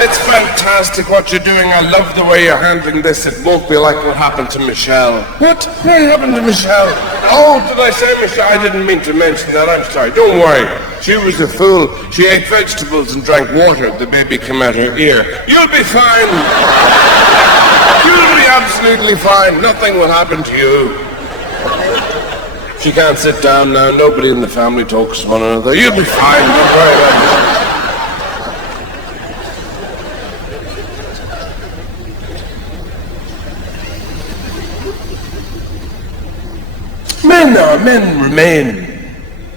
It's fantastic what you're doing. I love the way you're handling this. It won't be like what happened to Michelle. What happened to Michelle? Oh, did I say Michelle? I didn't mean to mention that. I'm sorry. Don't worry. She was a fool. She ate vegetables and drank water. The baby came out her ear. You'll be fine. You'll be absolutely fine. Nothing will happen to you. She can't sit down now. Nobody in the family talks to one another. You'll be fine. Don't worry about it. Men remain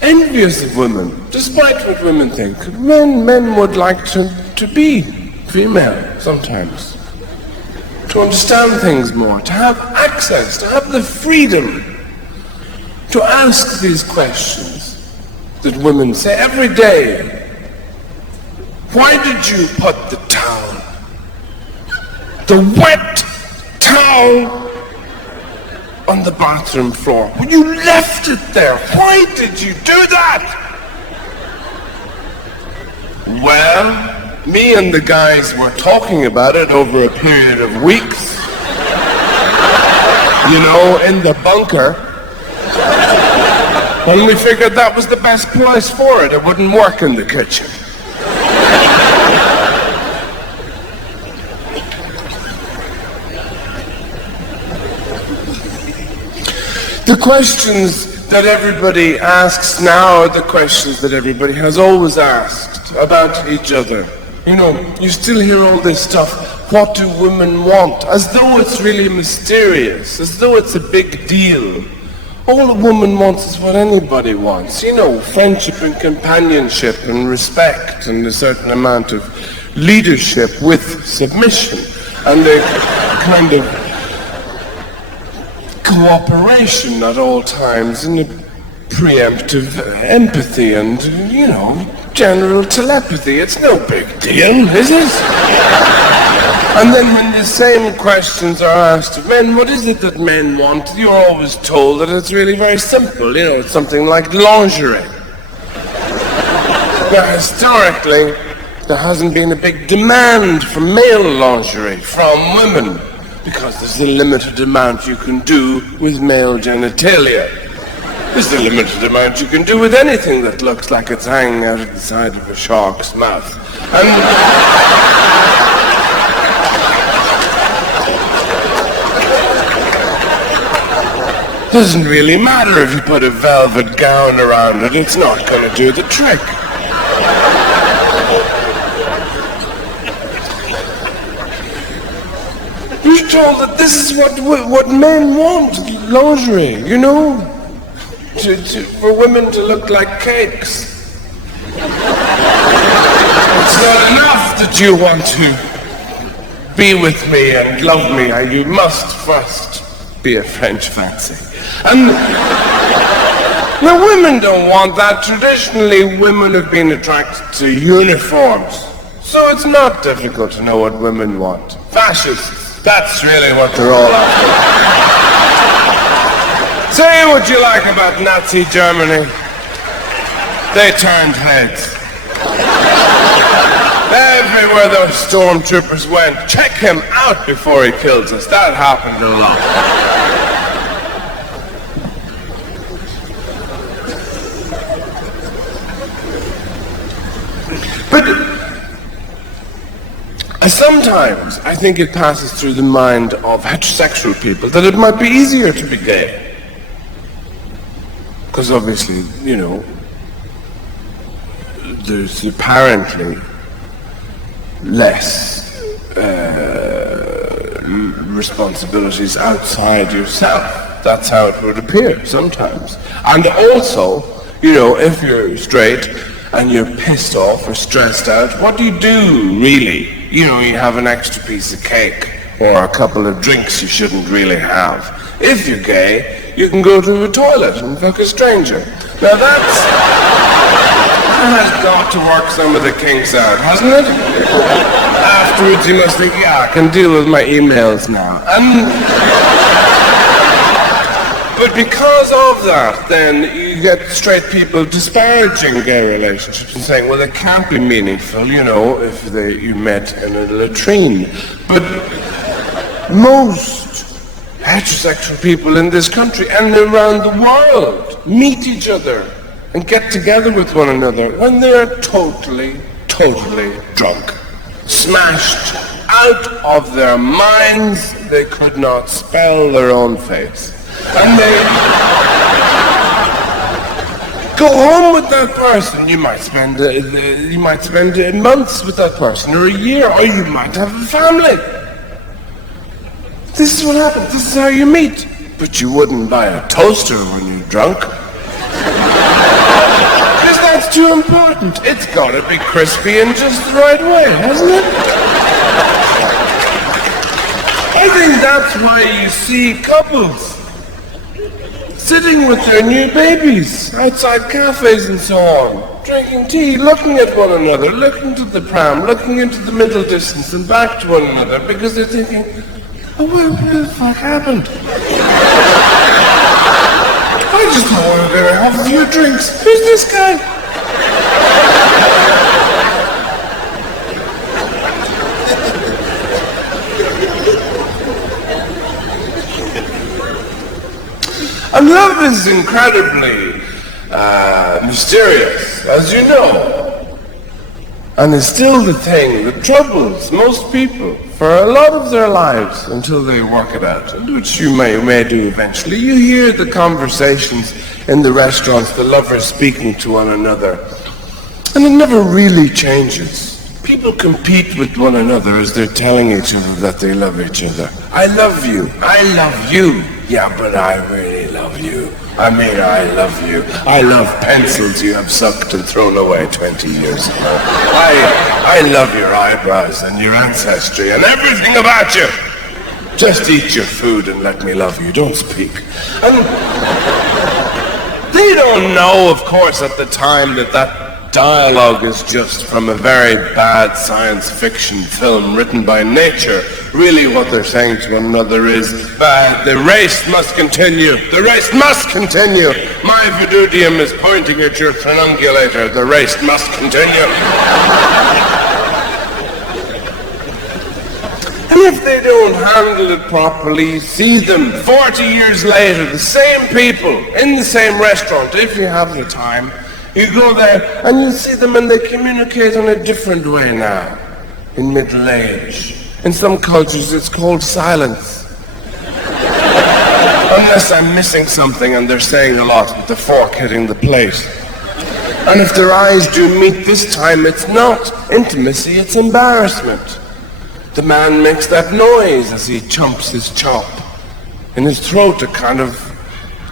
envious of women, despite what women think. Men would like to be female sometimes, to understand things more, to have access, to have the freedom to ask these questions that women say every day. Why did you put the towel, the wet towel, on the bathroom floor? When you left it there, why did you do that? Well, me and the guys were talking about it over a period of weeks. You know, in the bunker. When we figured that was the best place for it, it wouldn't work in the kitchen. The questions that everybody asks now are the questions that everybody has always asked about each other. You know, you still hear all this stuff, what do women want? As though it's really mysterious, as though it's a big deal. All a woman wants is what anybody wants. You know, friendship and companionship and respect and a certain amount of leadership with submission and a kind of cooperation at all times and a preemptive empathy and, you know, general telepathy. It's no big deal, is it? And then when the same questions are asked of men, what is it that men want? You're always told that it's really very simple. You know, it's something like lingerie. Now, historically, there hasn't been a big demand for male lingerie from women, because there's a limited amount you can do with male genitalia. There's a limited amount you can do with anything that looks like it's hanging out of the side of a shark's mouth. And it doesn't really matter if you put a velvet gown around it, it's not going to do the trick. You're told that this is what men want, lingerie, you know, for women to look like cakes. It's not enough that you want to be with me and love me. You must first be a French fancy. And now women don't want that. Traditionally, women have been attracted to uniforms. So it's not difficult to know what women want. Fascists. That's really what they're all after. Say what you like about Nazi Germany. They turned heads. Everywhere those stormtroopers went, check him out before he kills us. That happened a lot. But sometimes I think it passes through the mind of heterosexual people that it might be easier to be gay. Because obviously, you know, there's apparently less responsibilities outside yourself. That's how it would appear sometimes. And also, you know, if you're straight and you're pissed off or stressed out, what do you do, really? You know, you have an extra piece of cake or a couple of drinks you shouldn't really have. If you're gay, you can go to the toilet and fuck a stranger. Now that has got to work some of the kinks out, hasn't it? Afterwards you must think, yeah, I can deal with my emails now. But because of that, then you get straight people disparaging gay relationships and saying, well, they can't be meaningful, you know, if you met in a latrine. But most heterosexual people in this country and around the world meet each other and get together with one another when they're totally drunk, smashed out of their minds. They could not spell their own face. And they go home with that person. You might spend months with that person, or a year, or you might have a family. This is what happens. This is how you meet. But you wouldn't buy a toaster when you're drunk. Because that's too important. It's got to be crispy in just the right way, hasn't it? I think that's why you see couples sitting with their new babies outside cafes and so on, drinking tea, looking at one another, looking to the pram, looking into the middle distance and back to one another, because they're thinking, oh, what the fuck happened? I just thought we were going to have a few drinks. Who's this guy? And love is incredibly mysterious, as you know. And it's still the thing that troubles most people for a lot of their lives until they work it out, and which you may do eventually. You hear the conversations in the restaurants, the lovers speaking to one another, and it never really changes. People compete with one another as they're telling each other that they love each other. I love you. I love you. Yeah, but I really love you. I mean, I love you. I love pencils you have sucked and thrown away 20 years ago. I love your eyebrows and your ancestry and everything about you. Just eat your food and let me love you. Don't speak. And they don't know, of course, at the time that dialogue is just from a very bad science fiction film written by nature. Really what they're saying to one another is, the race must continue. The race must continue. My vidudium is pointing at your triangulator. The race must continue. And if they don't handle it properly, see them 40 years later, the same people in the same restaurant, if you have the time. You go there and you see them and they communicate in a different way now, in middle age. In some cultures it's called silence. Unless I'm missing something and they're saying a lot with the fork hitting the plate. And if their eyes do meet this time, it's not intimacy, it's embarrassment. The man makes that noise as he chomps his chop. In his throat a kind of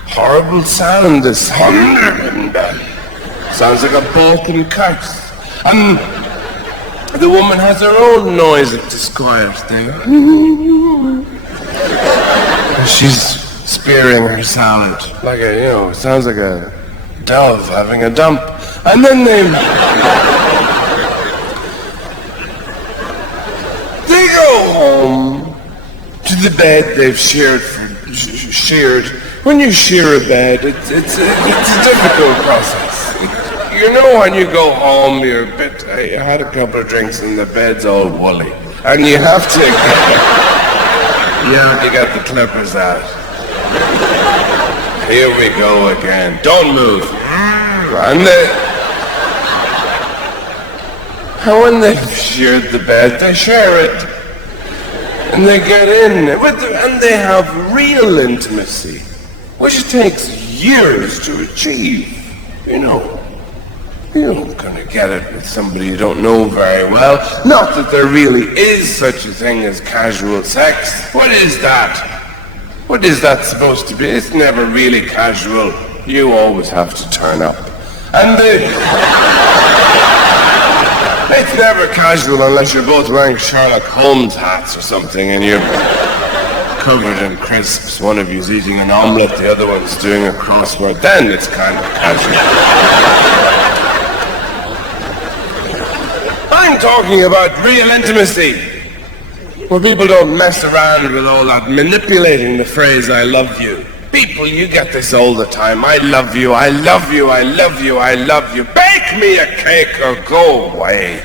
horrible sound, this sounds like a Balkan curse. And the woman has her own noise of disquiet thing. She's spearing her salad. Like a, sounds like a dove having a dump. And then they go home to the bed they've shared. When you share a bed, it's a difficult process. You know, when you go home, you had a couple of drinks and the bed's all woolly. And you have to get the clippers out. Here we go again. Don't move. And when they've shared the bed, they share it. And they get in and they have real intimacy, which takes years to achieve, You're not going to get it with somebody you don't know very well. Not that there really is such a thing as casual sex. What is that? What is that supposed to be? It's never really casual. You always have to turn up. And it's never casual unless you're both wearing Sherlock Holmes hats or something and you're covered in crisps. One of you's eating an omelette, the other one's doing a crossword. Then it's kind of casual. I'm talking about real intimacy, where people don't mess around with all that manipulating the phrase, I love you. People, you get this all the time. I love you, I love you, I love you, I love you. Bake me a cake or go away.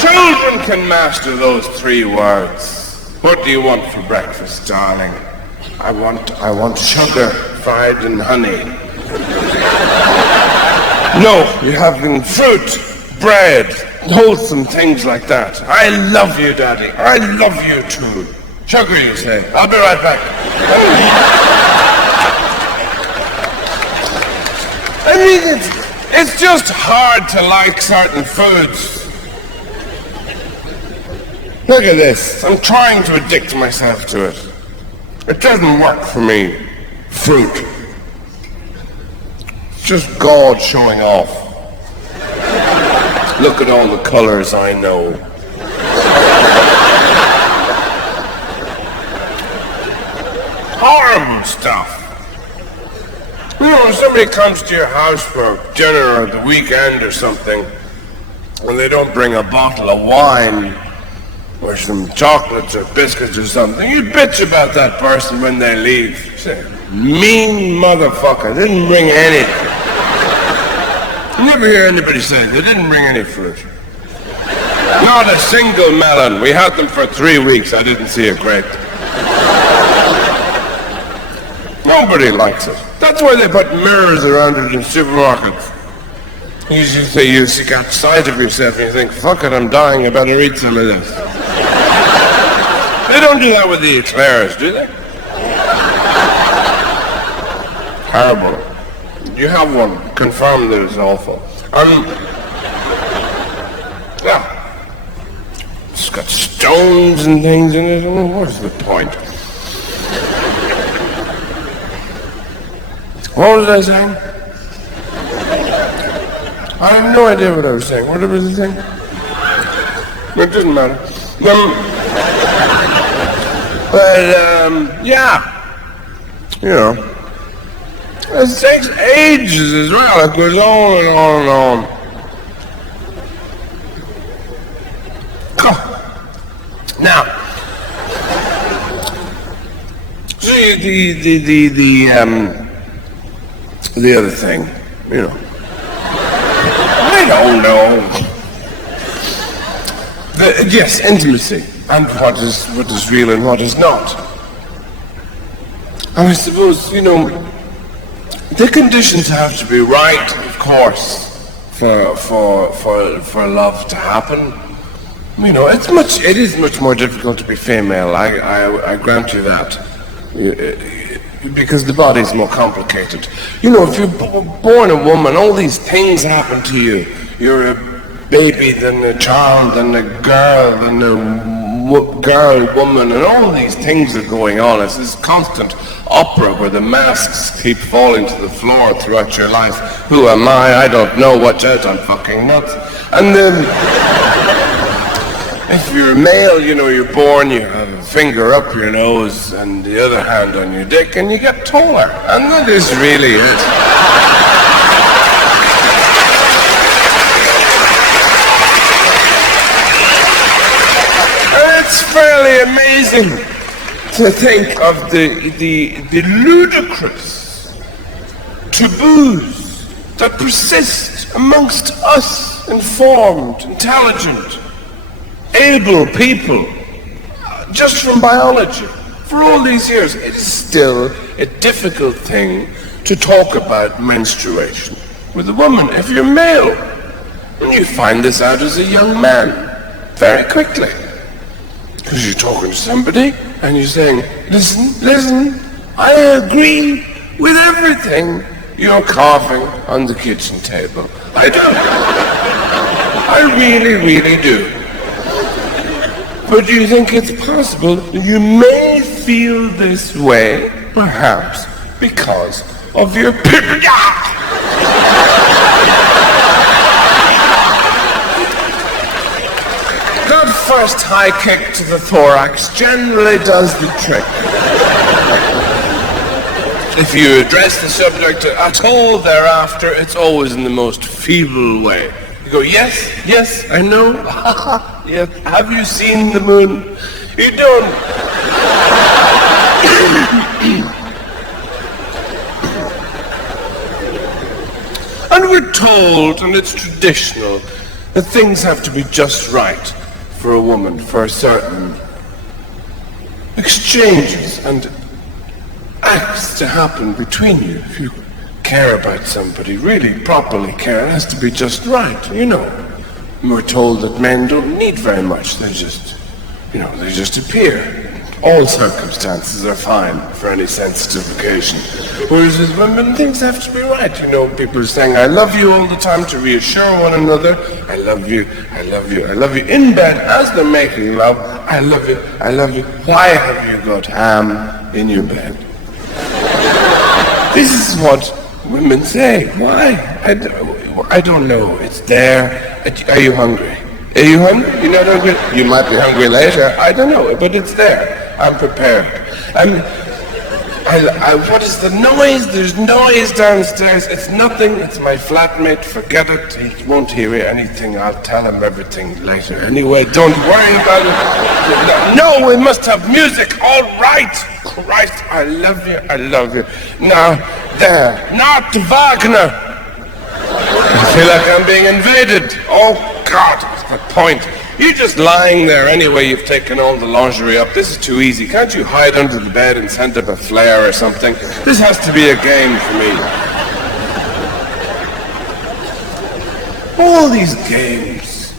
Children can master those 3 words. What do you want for breakfast, darling? I want sugar fried in honey. No, you're having fruit, bread, wholesome things like that. I love you, Daddy. I love you too. Sugar, you say. I'll be right back. I mean, it's just hard to like certain foods. Look at this. I'm trying to addict myself to it. It doesn't work for me. Fruit. It's just God showing off. Look at all the colors I know. Horrible stuff. You know, when somebody comes to your house for dinner or the weekend or something, and they don't bring a bottle of wine or some chocolates or biscuits or something, you bitch about that person when they leave. You say, mean motherfucker, didn't bring any. You never hear anybody say they didn't bring any fruit. Not a single melon. We had them for 3 weeks. I didn't see a grape. Nobody likes it. That's why they put mirrors around it in supermarkets. You got sight of yourself and you think, fuck it, I'm dying, I better eat some of this. They don't do that with the eclairs, do they? Terrible. You have one. Confirm that it's awful. Yeah. It's got stones and things in it. What's the point? What was I saying? I have no idea what I was saying. What was I saying? It doesn't matter. Yeah. You know. It takes ages as well. It goes on and on and on. Now, see the other thing, you know. I don't know. Yes, intimacy and what is real and what is not. I suppose, you know, the conditions have to be right, of course, for love to happen. You know, it is much more difficult to be female. I grant you that, because the body's more complicated. You know, if you're born a woman, all these things happen to you. You're a baby, then a child, then a girl, then a girl, woman, and all these things are going on. It's this constant opera where the masks keep falling to the floor throughout your life. Who am I don't know. Watch out, I'm fucking nuts. And then, if you're a male, you know, you're born, you have a finger up your nose and the other hand on your dick, and you get taller. And that is really it. It's fairly amazing to think of the ludicrous taboos that persist amongst us informed, intelligent, able people, just from biology. For all these years, it is still a difficult thing to talk about menstruation with a woman. If you're male, and you find this out as a young man very quickly. Because you're talking to somebody and you're saying, listen, I agree with everything you're carving on the kitchen table. I do. I really, really do. But do you think it's possible you may feel this way, perhaps, because of your first high kick to the thorax generally does the trick. If you address the subject at all thereafter, it's always in the most feeble way. You go, yes, I know. Yes. Have you seen the moon? You don't. And we're told, and it's traditional, that things have to be just right for a woman, for a certain exchanges and acts to happen between you. If you care about somebody, really properly care, it has to be just right, you know. We're told that men don't need very much, they just, you know, they just appear. All circumstances are fine for any sensitive occasion. Whereas with women, things have to be right. You know, people are saying, I love you all the time to reassure one another. I love you, I love you, I love you. In bed, as they're making love, I love you, I love you. Why have you got ham in your bed? This is what women say. Why? I don't know. It's there. Are you hungry? Are you hungry? You're not hungry? You might be hungry later. I don't know, but it's there. I'm prepared. What is the noise? There's noise downstairs. It's nothing. It's my flatmate. Forget it. He won't hear anything. I'll tell him everything later. Anyway, don't worry about it. No, we must have music. All right. Christ, I love you. I love you. Now, there. Not Wagner. I feel like I'm being invaded. Oh, God, what's the point? You're just lying there anyway. You've taken all the lingerie up. This is too easy. Can't you hide under the bed and send up a flare or something? This has to be a game for me. All these games.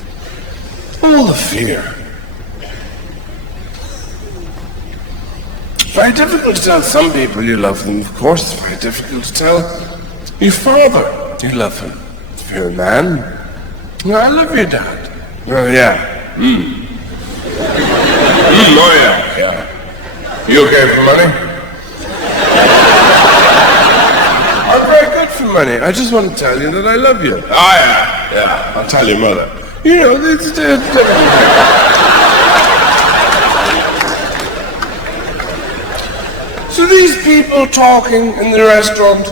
All the fear. Very difficult to tell some people you love them, of course. It's very difficult to tell your father you love him. If you're a man, I love your dad. Oh, yeah. Oh, yeah. You okay for money? I'm very good for money. I just want to tell you that I love you. Oh, yeah. Yeah. I'll tell your mother. You know, it's So these people talking in the restaurant,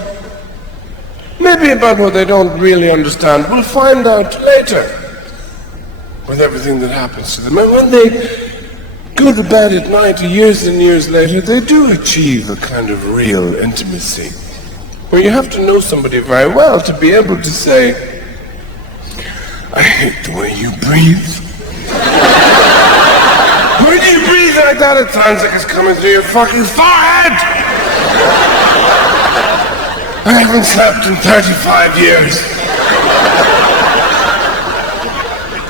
maybe about what they don't really understand, we'll find out later. With everything that happens to them. And when they go to bed at night, years and years later, they do achieve a kind of real intimacy. Where you have to know somebody very well to be able to say, I hate the way you breathe. When you breathe like that, it sounds like it's coming through your fucking forehead! I haven't slept in 35 years.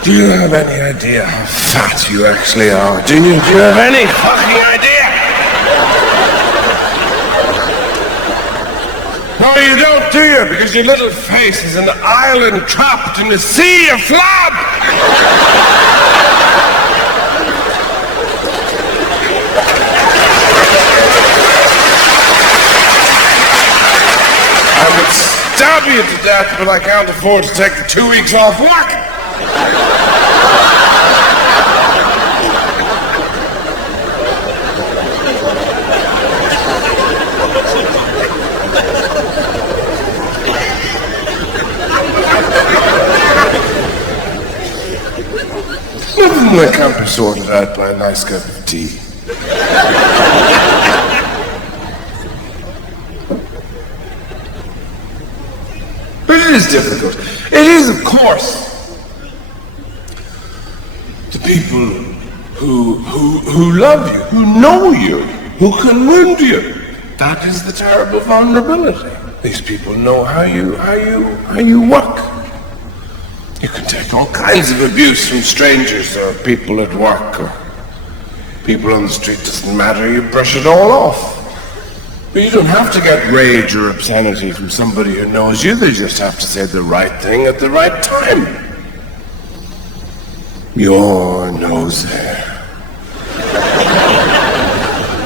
Do you have any idea how fat you actually are? Do you have any fucking idea? No, you don't, do you? Because your little face is an island trapped in a sea of flab! I would stab you to death, but I can't afford to take the 2 weeks off work! Nothing that can't be sorted out by a nice cup of tea. But it is difficult. It is, of course, the people who love you, who know you, who can wound you. That is the terrible vulnerability. These people know how you work. You can take all kinds of abuse from strangers or people at work or people on the street. Doesn't matter, you brush it all off. But you don't have to get rage or obscenity from somebody who knows you. They just have to say the right thing at the right time. Your nose hair,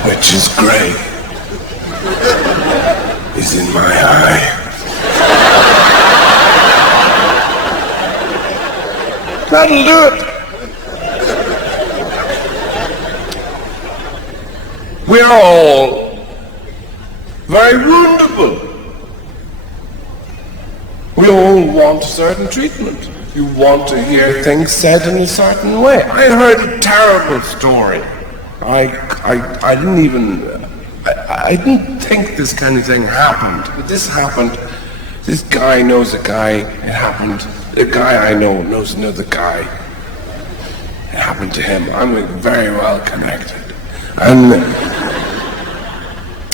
which is grey, is in my eye. That'll do it. We're all very woundable. We all want a certain treatment. You want to hear things said in a certain way. I heard a terrible story. I didn't think this kind of thing happened. But this happened. This guy knows a guy. It happened. The guy I know knows another guy. It happened to him. I'm very well connected. And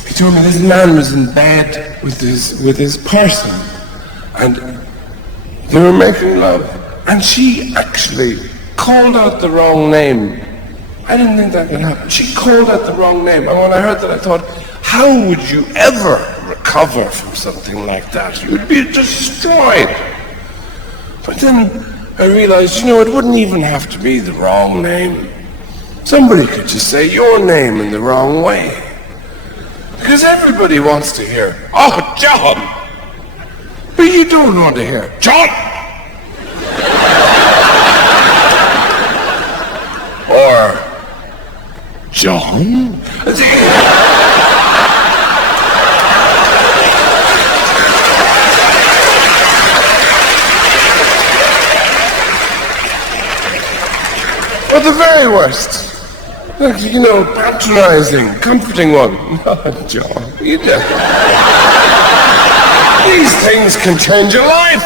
he told me this man was in bed with his person, and they were making love, and she actually called out the wrong name. I didn't think that could happen. She called out the wrong name, and when I heard that, I thought, how would you ever recover from something like that? You would be destroyed. But then I realized, it wouldn't even have to be the wrong name. Somebody could just say your name in the wrong way. Because everybody wants to hear, "Oh, John!" But you don't want to hear, "John!" Or, "John?" Or the very worst. Patronizing, comforting one. Oh, John, you know. These things can change your life.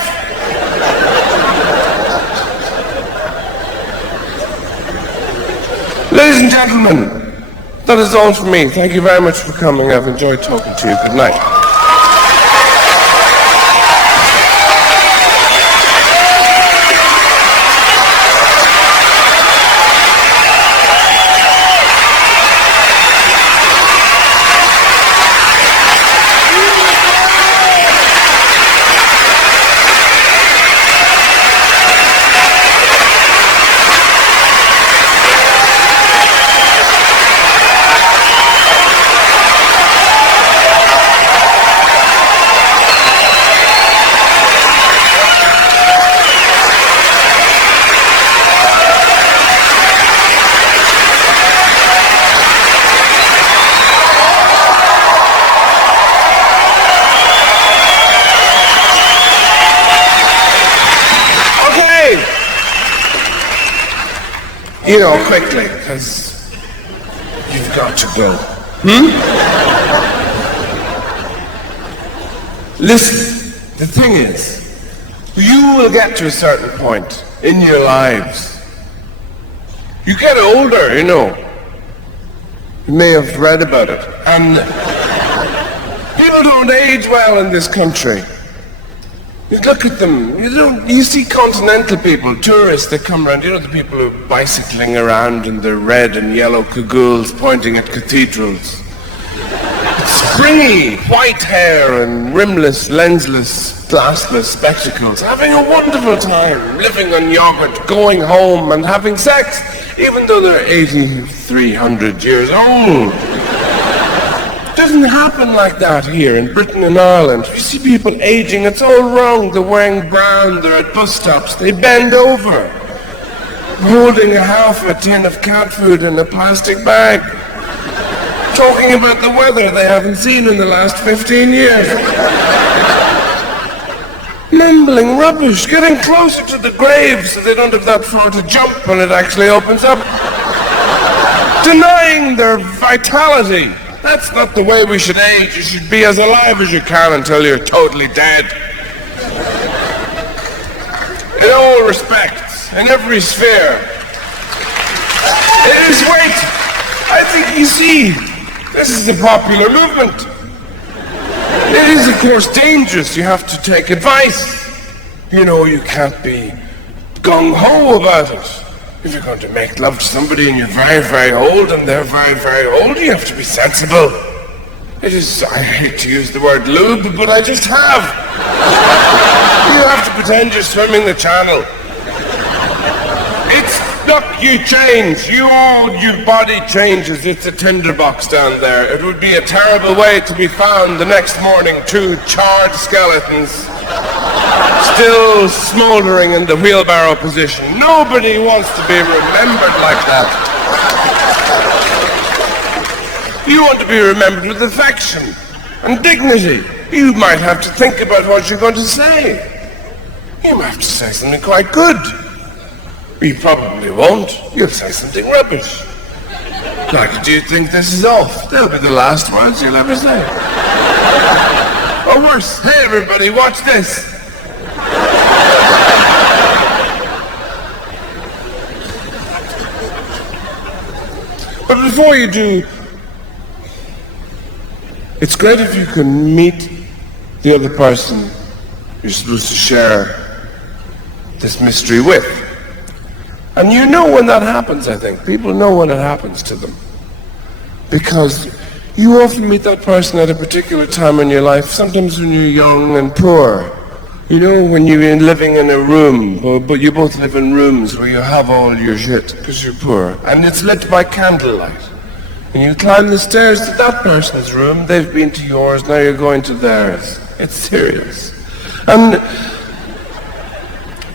Ladies and gentlemen, that is all from me. Thank you very much for coming. I've enjoyed talking to you. Good night. Quickly, because you've got to go. Listen, the thing is, you will get to a certain point in your lives. You get older, You may have read about it. And people don't age well in this country. You look at them, you see continental people, tourists that come around, the people who are bicycling around in their red and yellow cagoules pointing at cathedrals. Springy, white hair and rimless, lensless, glassless spectacles, having a wonderful time, living on yogurt, going home and having sex, even though they're 300 years old. It doesn't happen like that here in Britain and Ireland. You see people aging, it's all wrong. They're wearing brown, they're at bus stops, they bend over, holding half a tin of cat food in a plastic bag, talking about the weather they haven't seen in the last 15 years. Mumbling rubbish, getting closer to the grave so they don't have that far to jump when it actually opens up. Denying their vitality. That's not the way we should age. You should be as alive as you can until you're totally dead. In all respects, in every sphere. It is, wait, I think you see, this is a popular movement. It is, of course, dangerous. You have to take advice. You can't be gung-ho about it. If you're going to make love to somebody and you're very, very old and they're very, very old, you have to be sensible. It is, I hate to use the word lube, but I just have. You have to pretend you're swimming the channel. Look, you change. Your body changes. It's a tinderbox down there. It would be a terrible way to be found the next morning, 2 charred skeletons, still smouldering in the wheelbarrow position. Nobody wants to be remembered like that. You want to be remembered with affection and dignity. You might have to think about what you're going to say. You might have to say something quite good. You probably won't. You'll say something rubbish. Like, do you think this is off? They'll be the last words you'll ever say. Or worse, hey everybody, watch this. But before you do, it's great if you can meet the other person you're supposed to share this mystery with. And you know when that happens, I think. People know when it happens to them. Because you often meet that person at a particular time in your life, sometimes when you're young and poor. You know, when you're living in a room, but you both live in rooms where you have all your shit because you're poor. And it's lit by candlelight. And you climb the stairs to that person's room, they've been to yours, now you're going to theirs. It's serious. And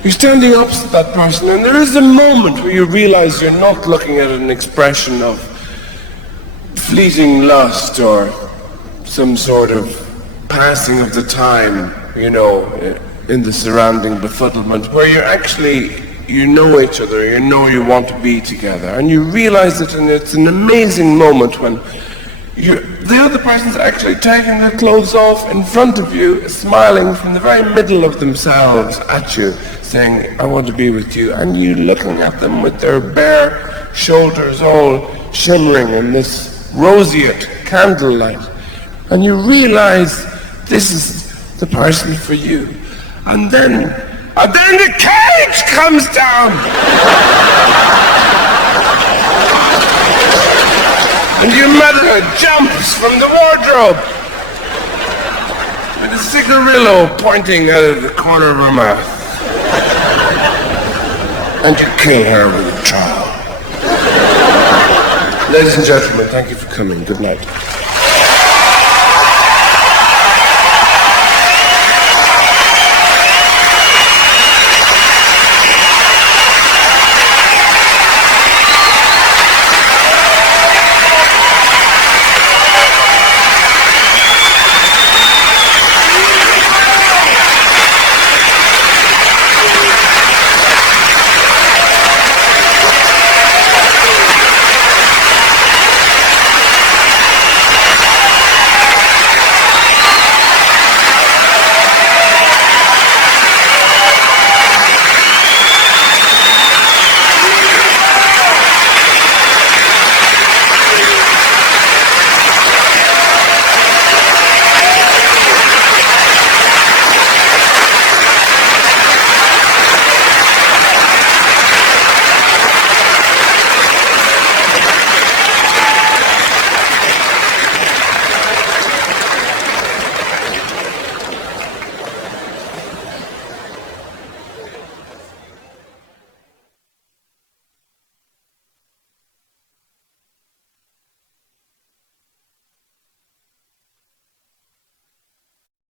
you're standing opposite that person, and there is a moment where you realize you're not looking at an expression of fleeting lust or some sort of passing of the time, you know, in the surrounding befuddlement, where you're actually, you know each other, you know you want to be together, and you realize it, and it's an amazing moment when the other person's actually taking their clothes off in front of you, smiling from the very middle of themselves at you, saying, I want to be with you, and you looking at them with their bare shoulders all shimmering in this roseate candlelight, and you realize this is the person for you. And then the cage comes down! And your mother jumps from the wardrobe with a cigarillo pointing out of the corner of her mouth. And you kill her with a trowel. Ladies and gentlemen, thank you for coming. Good night.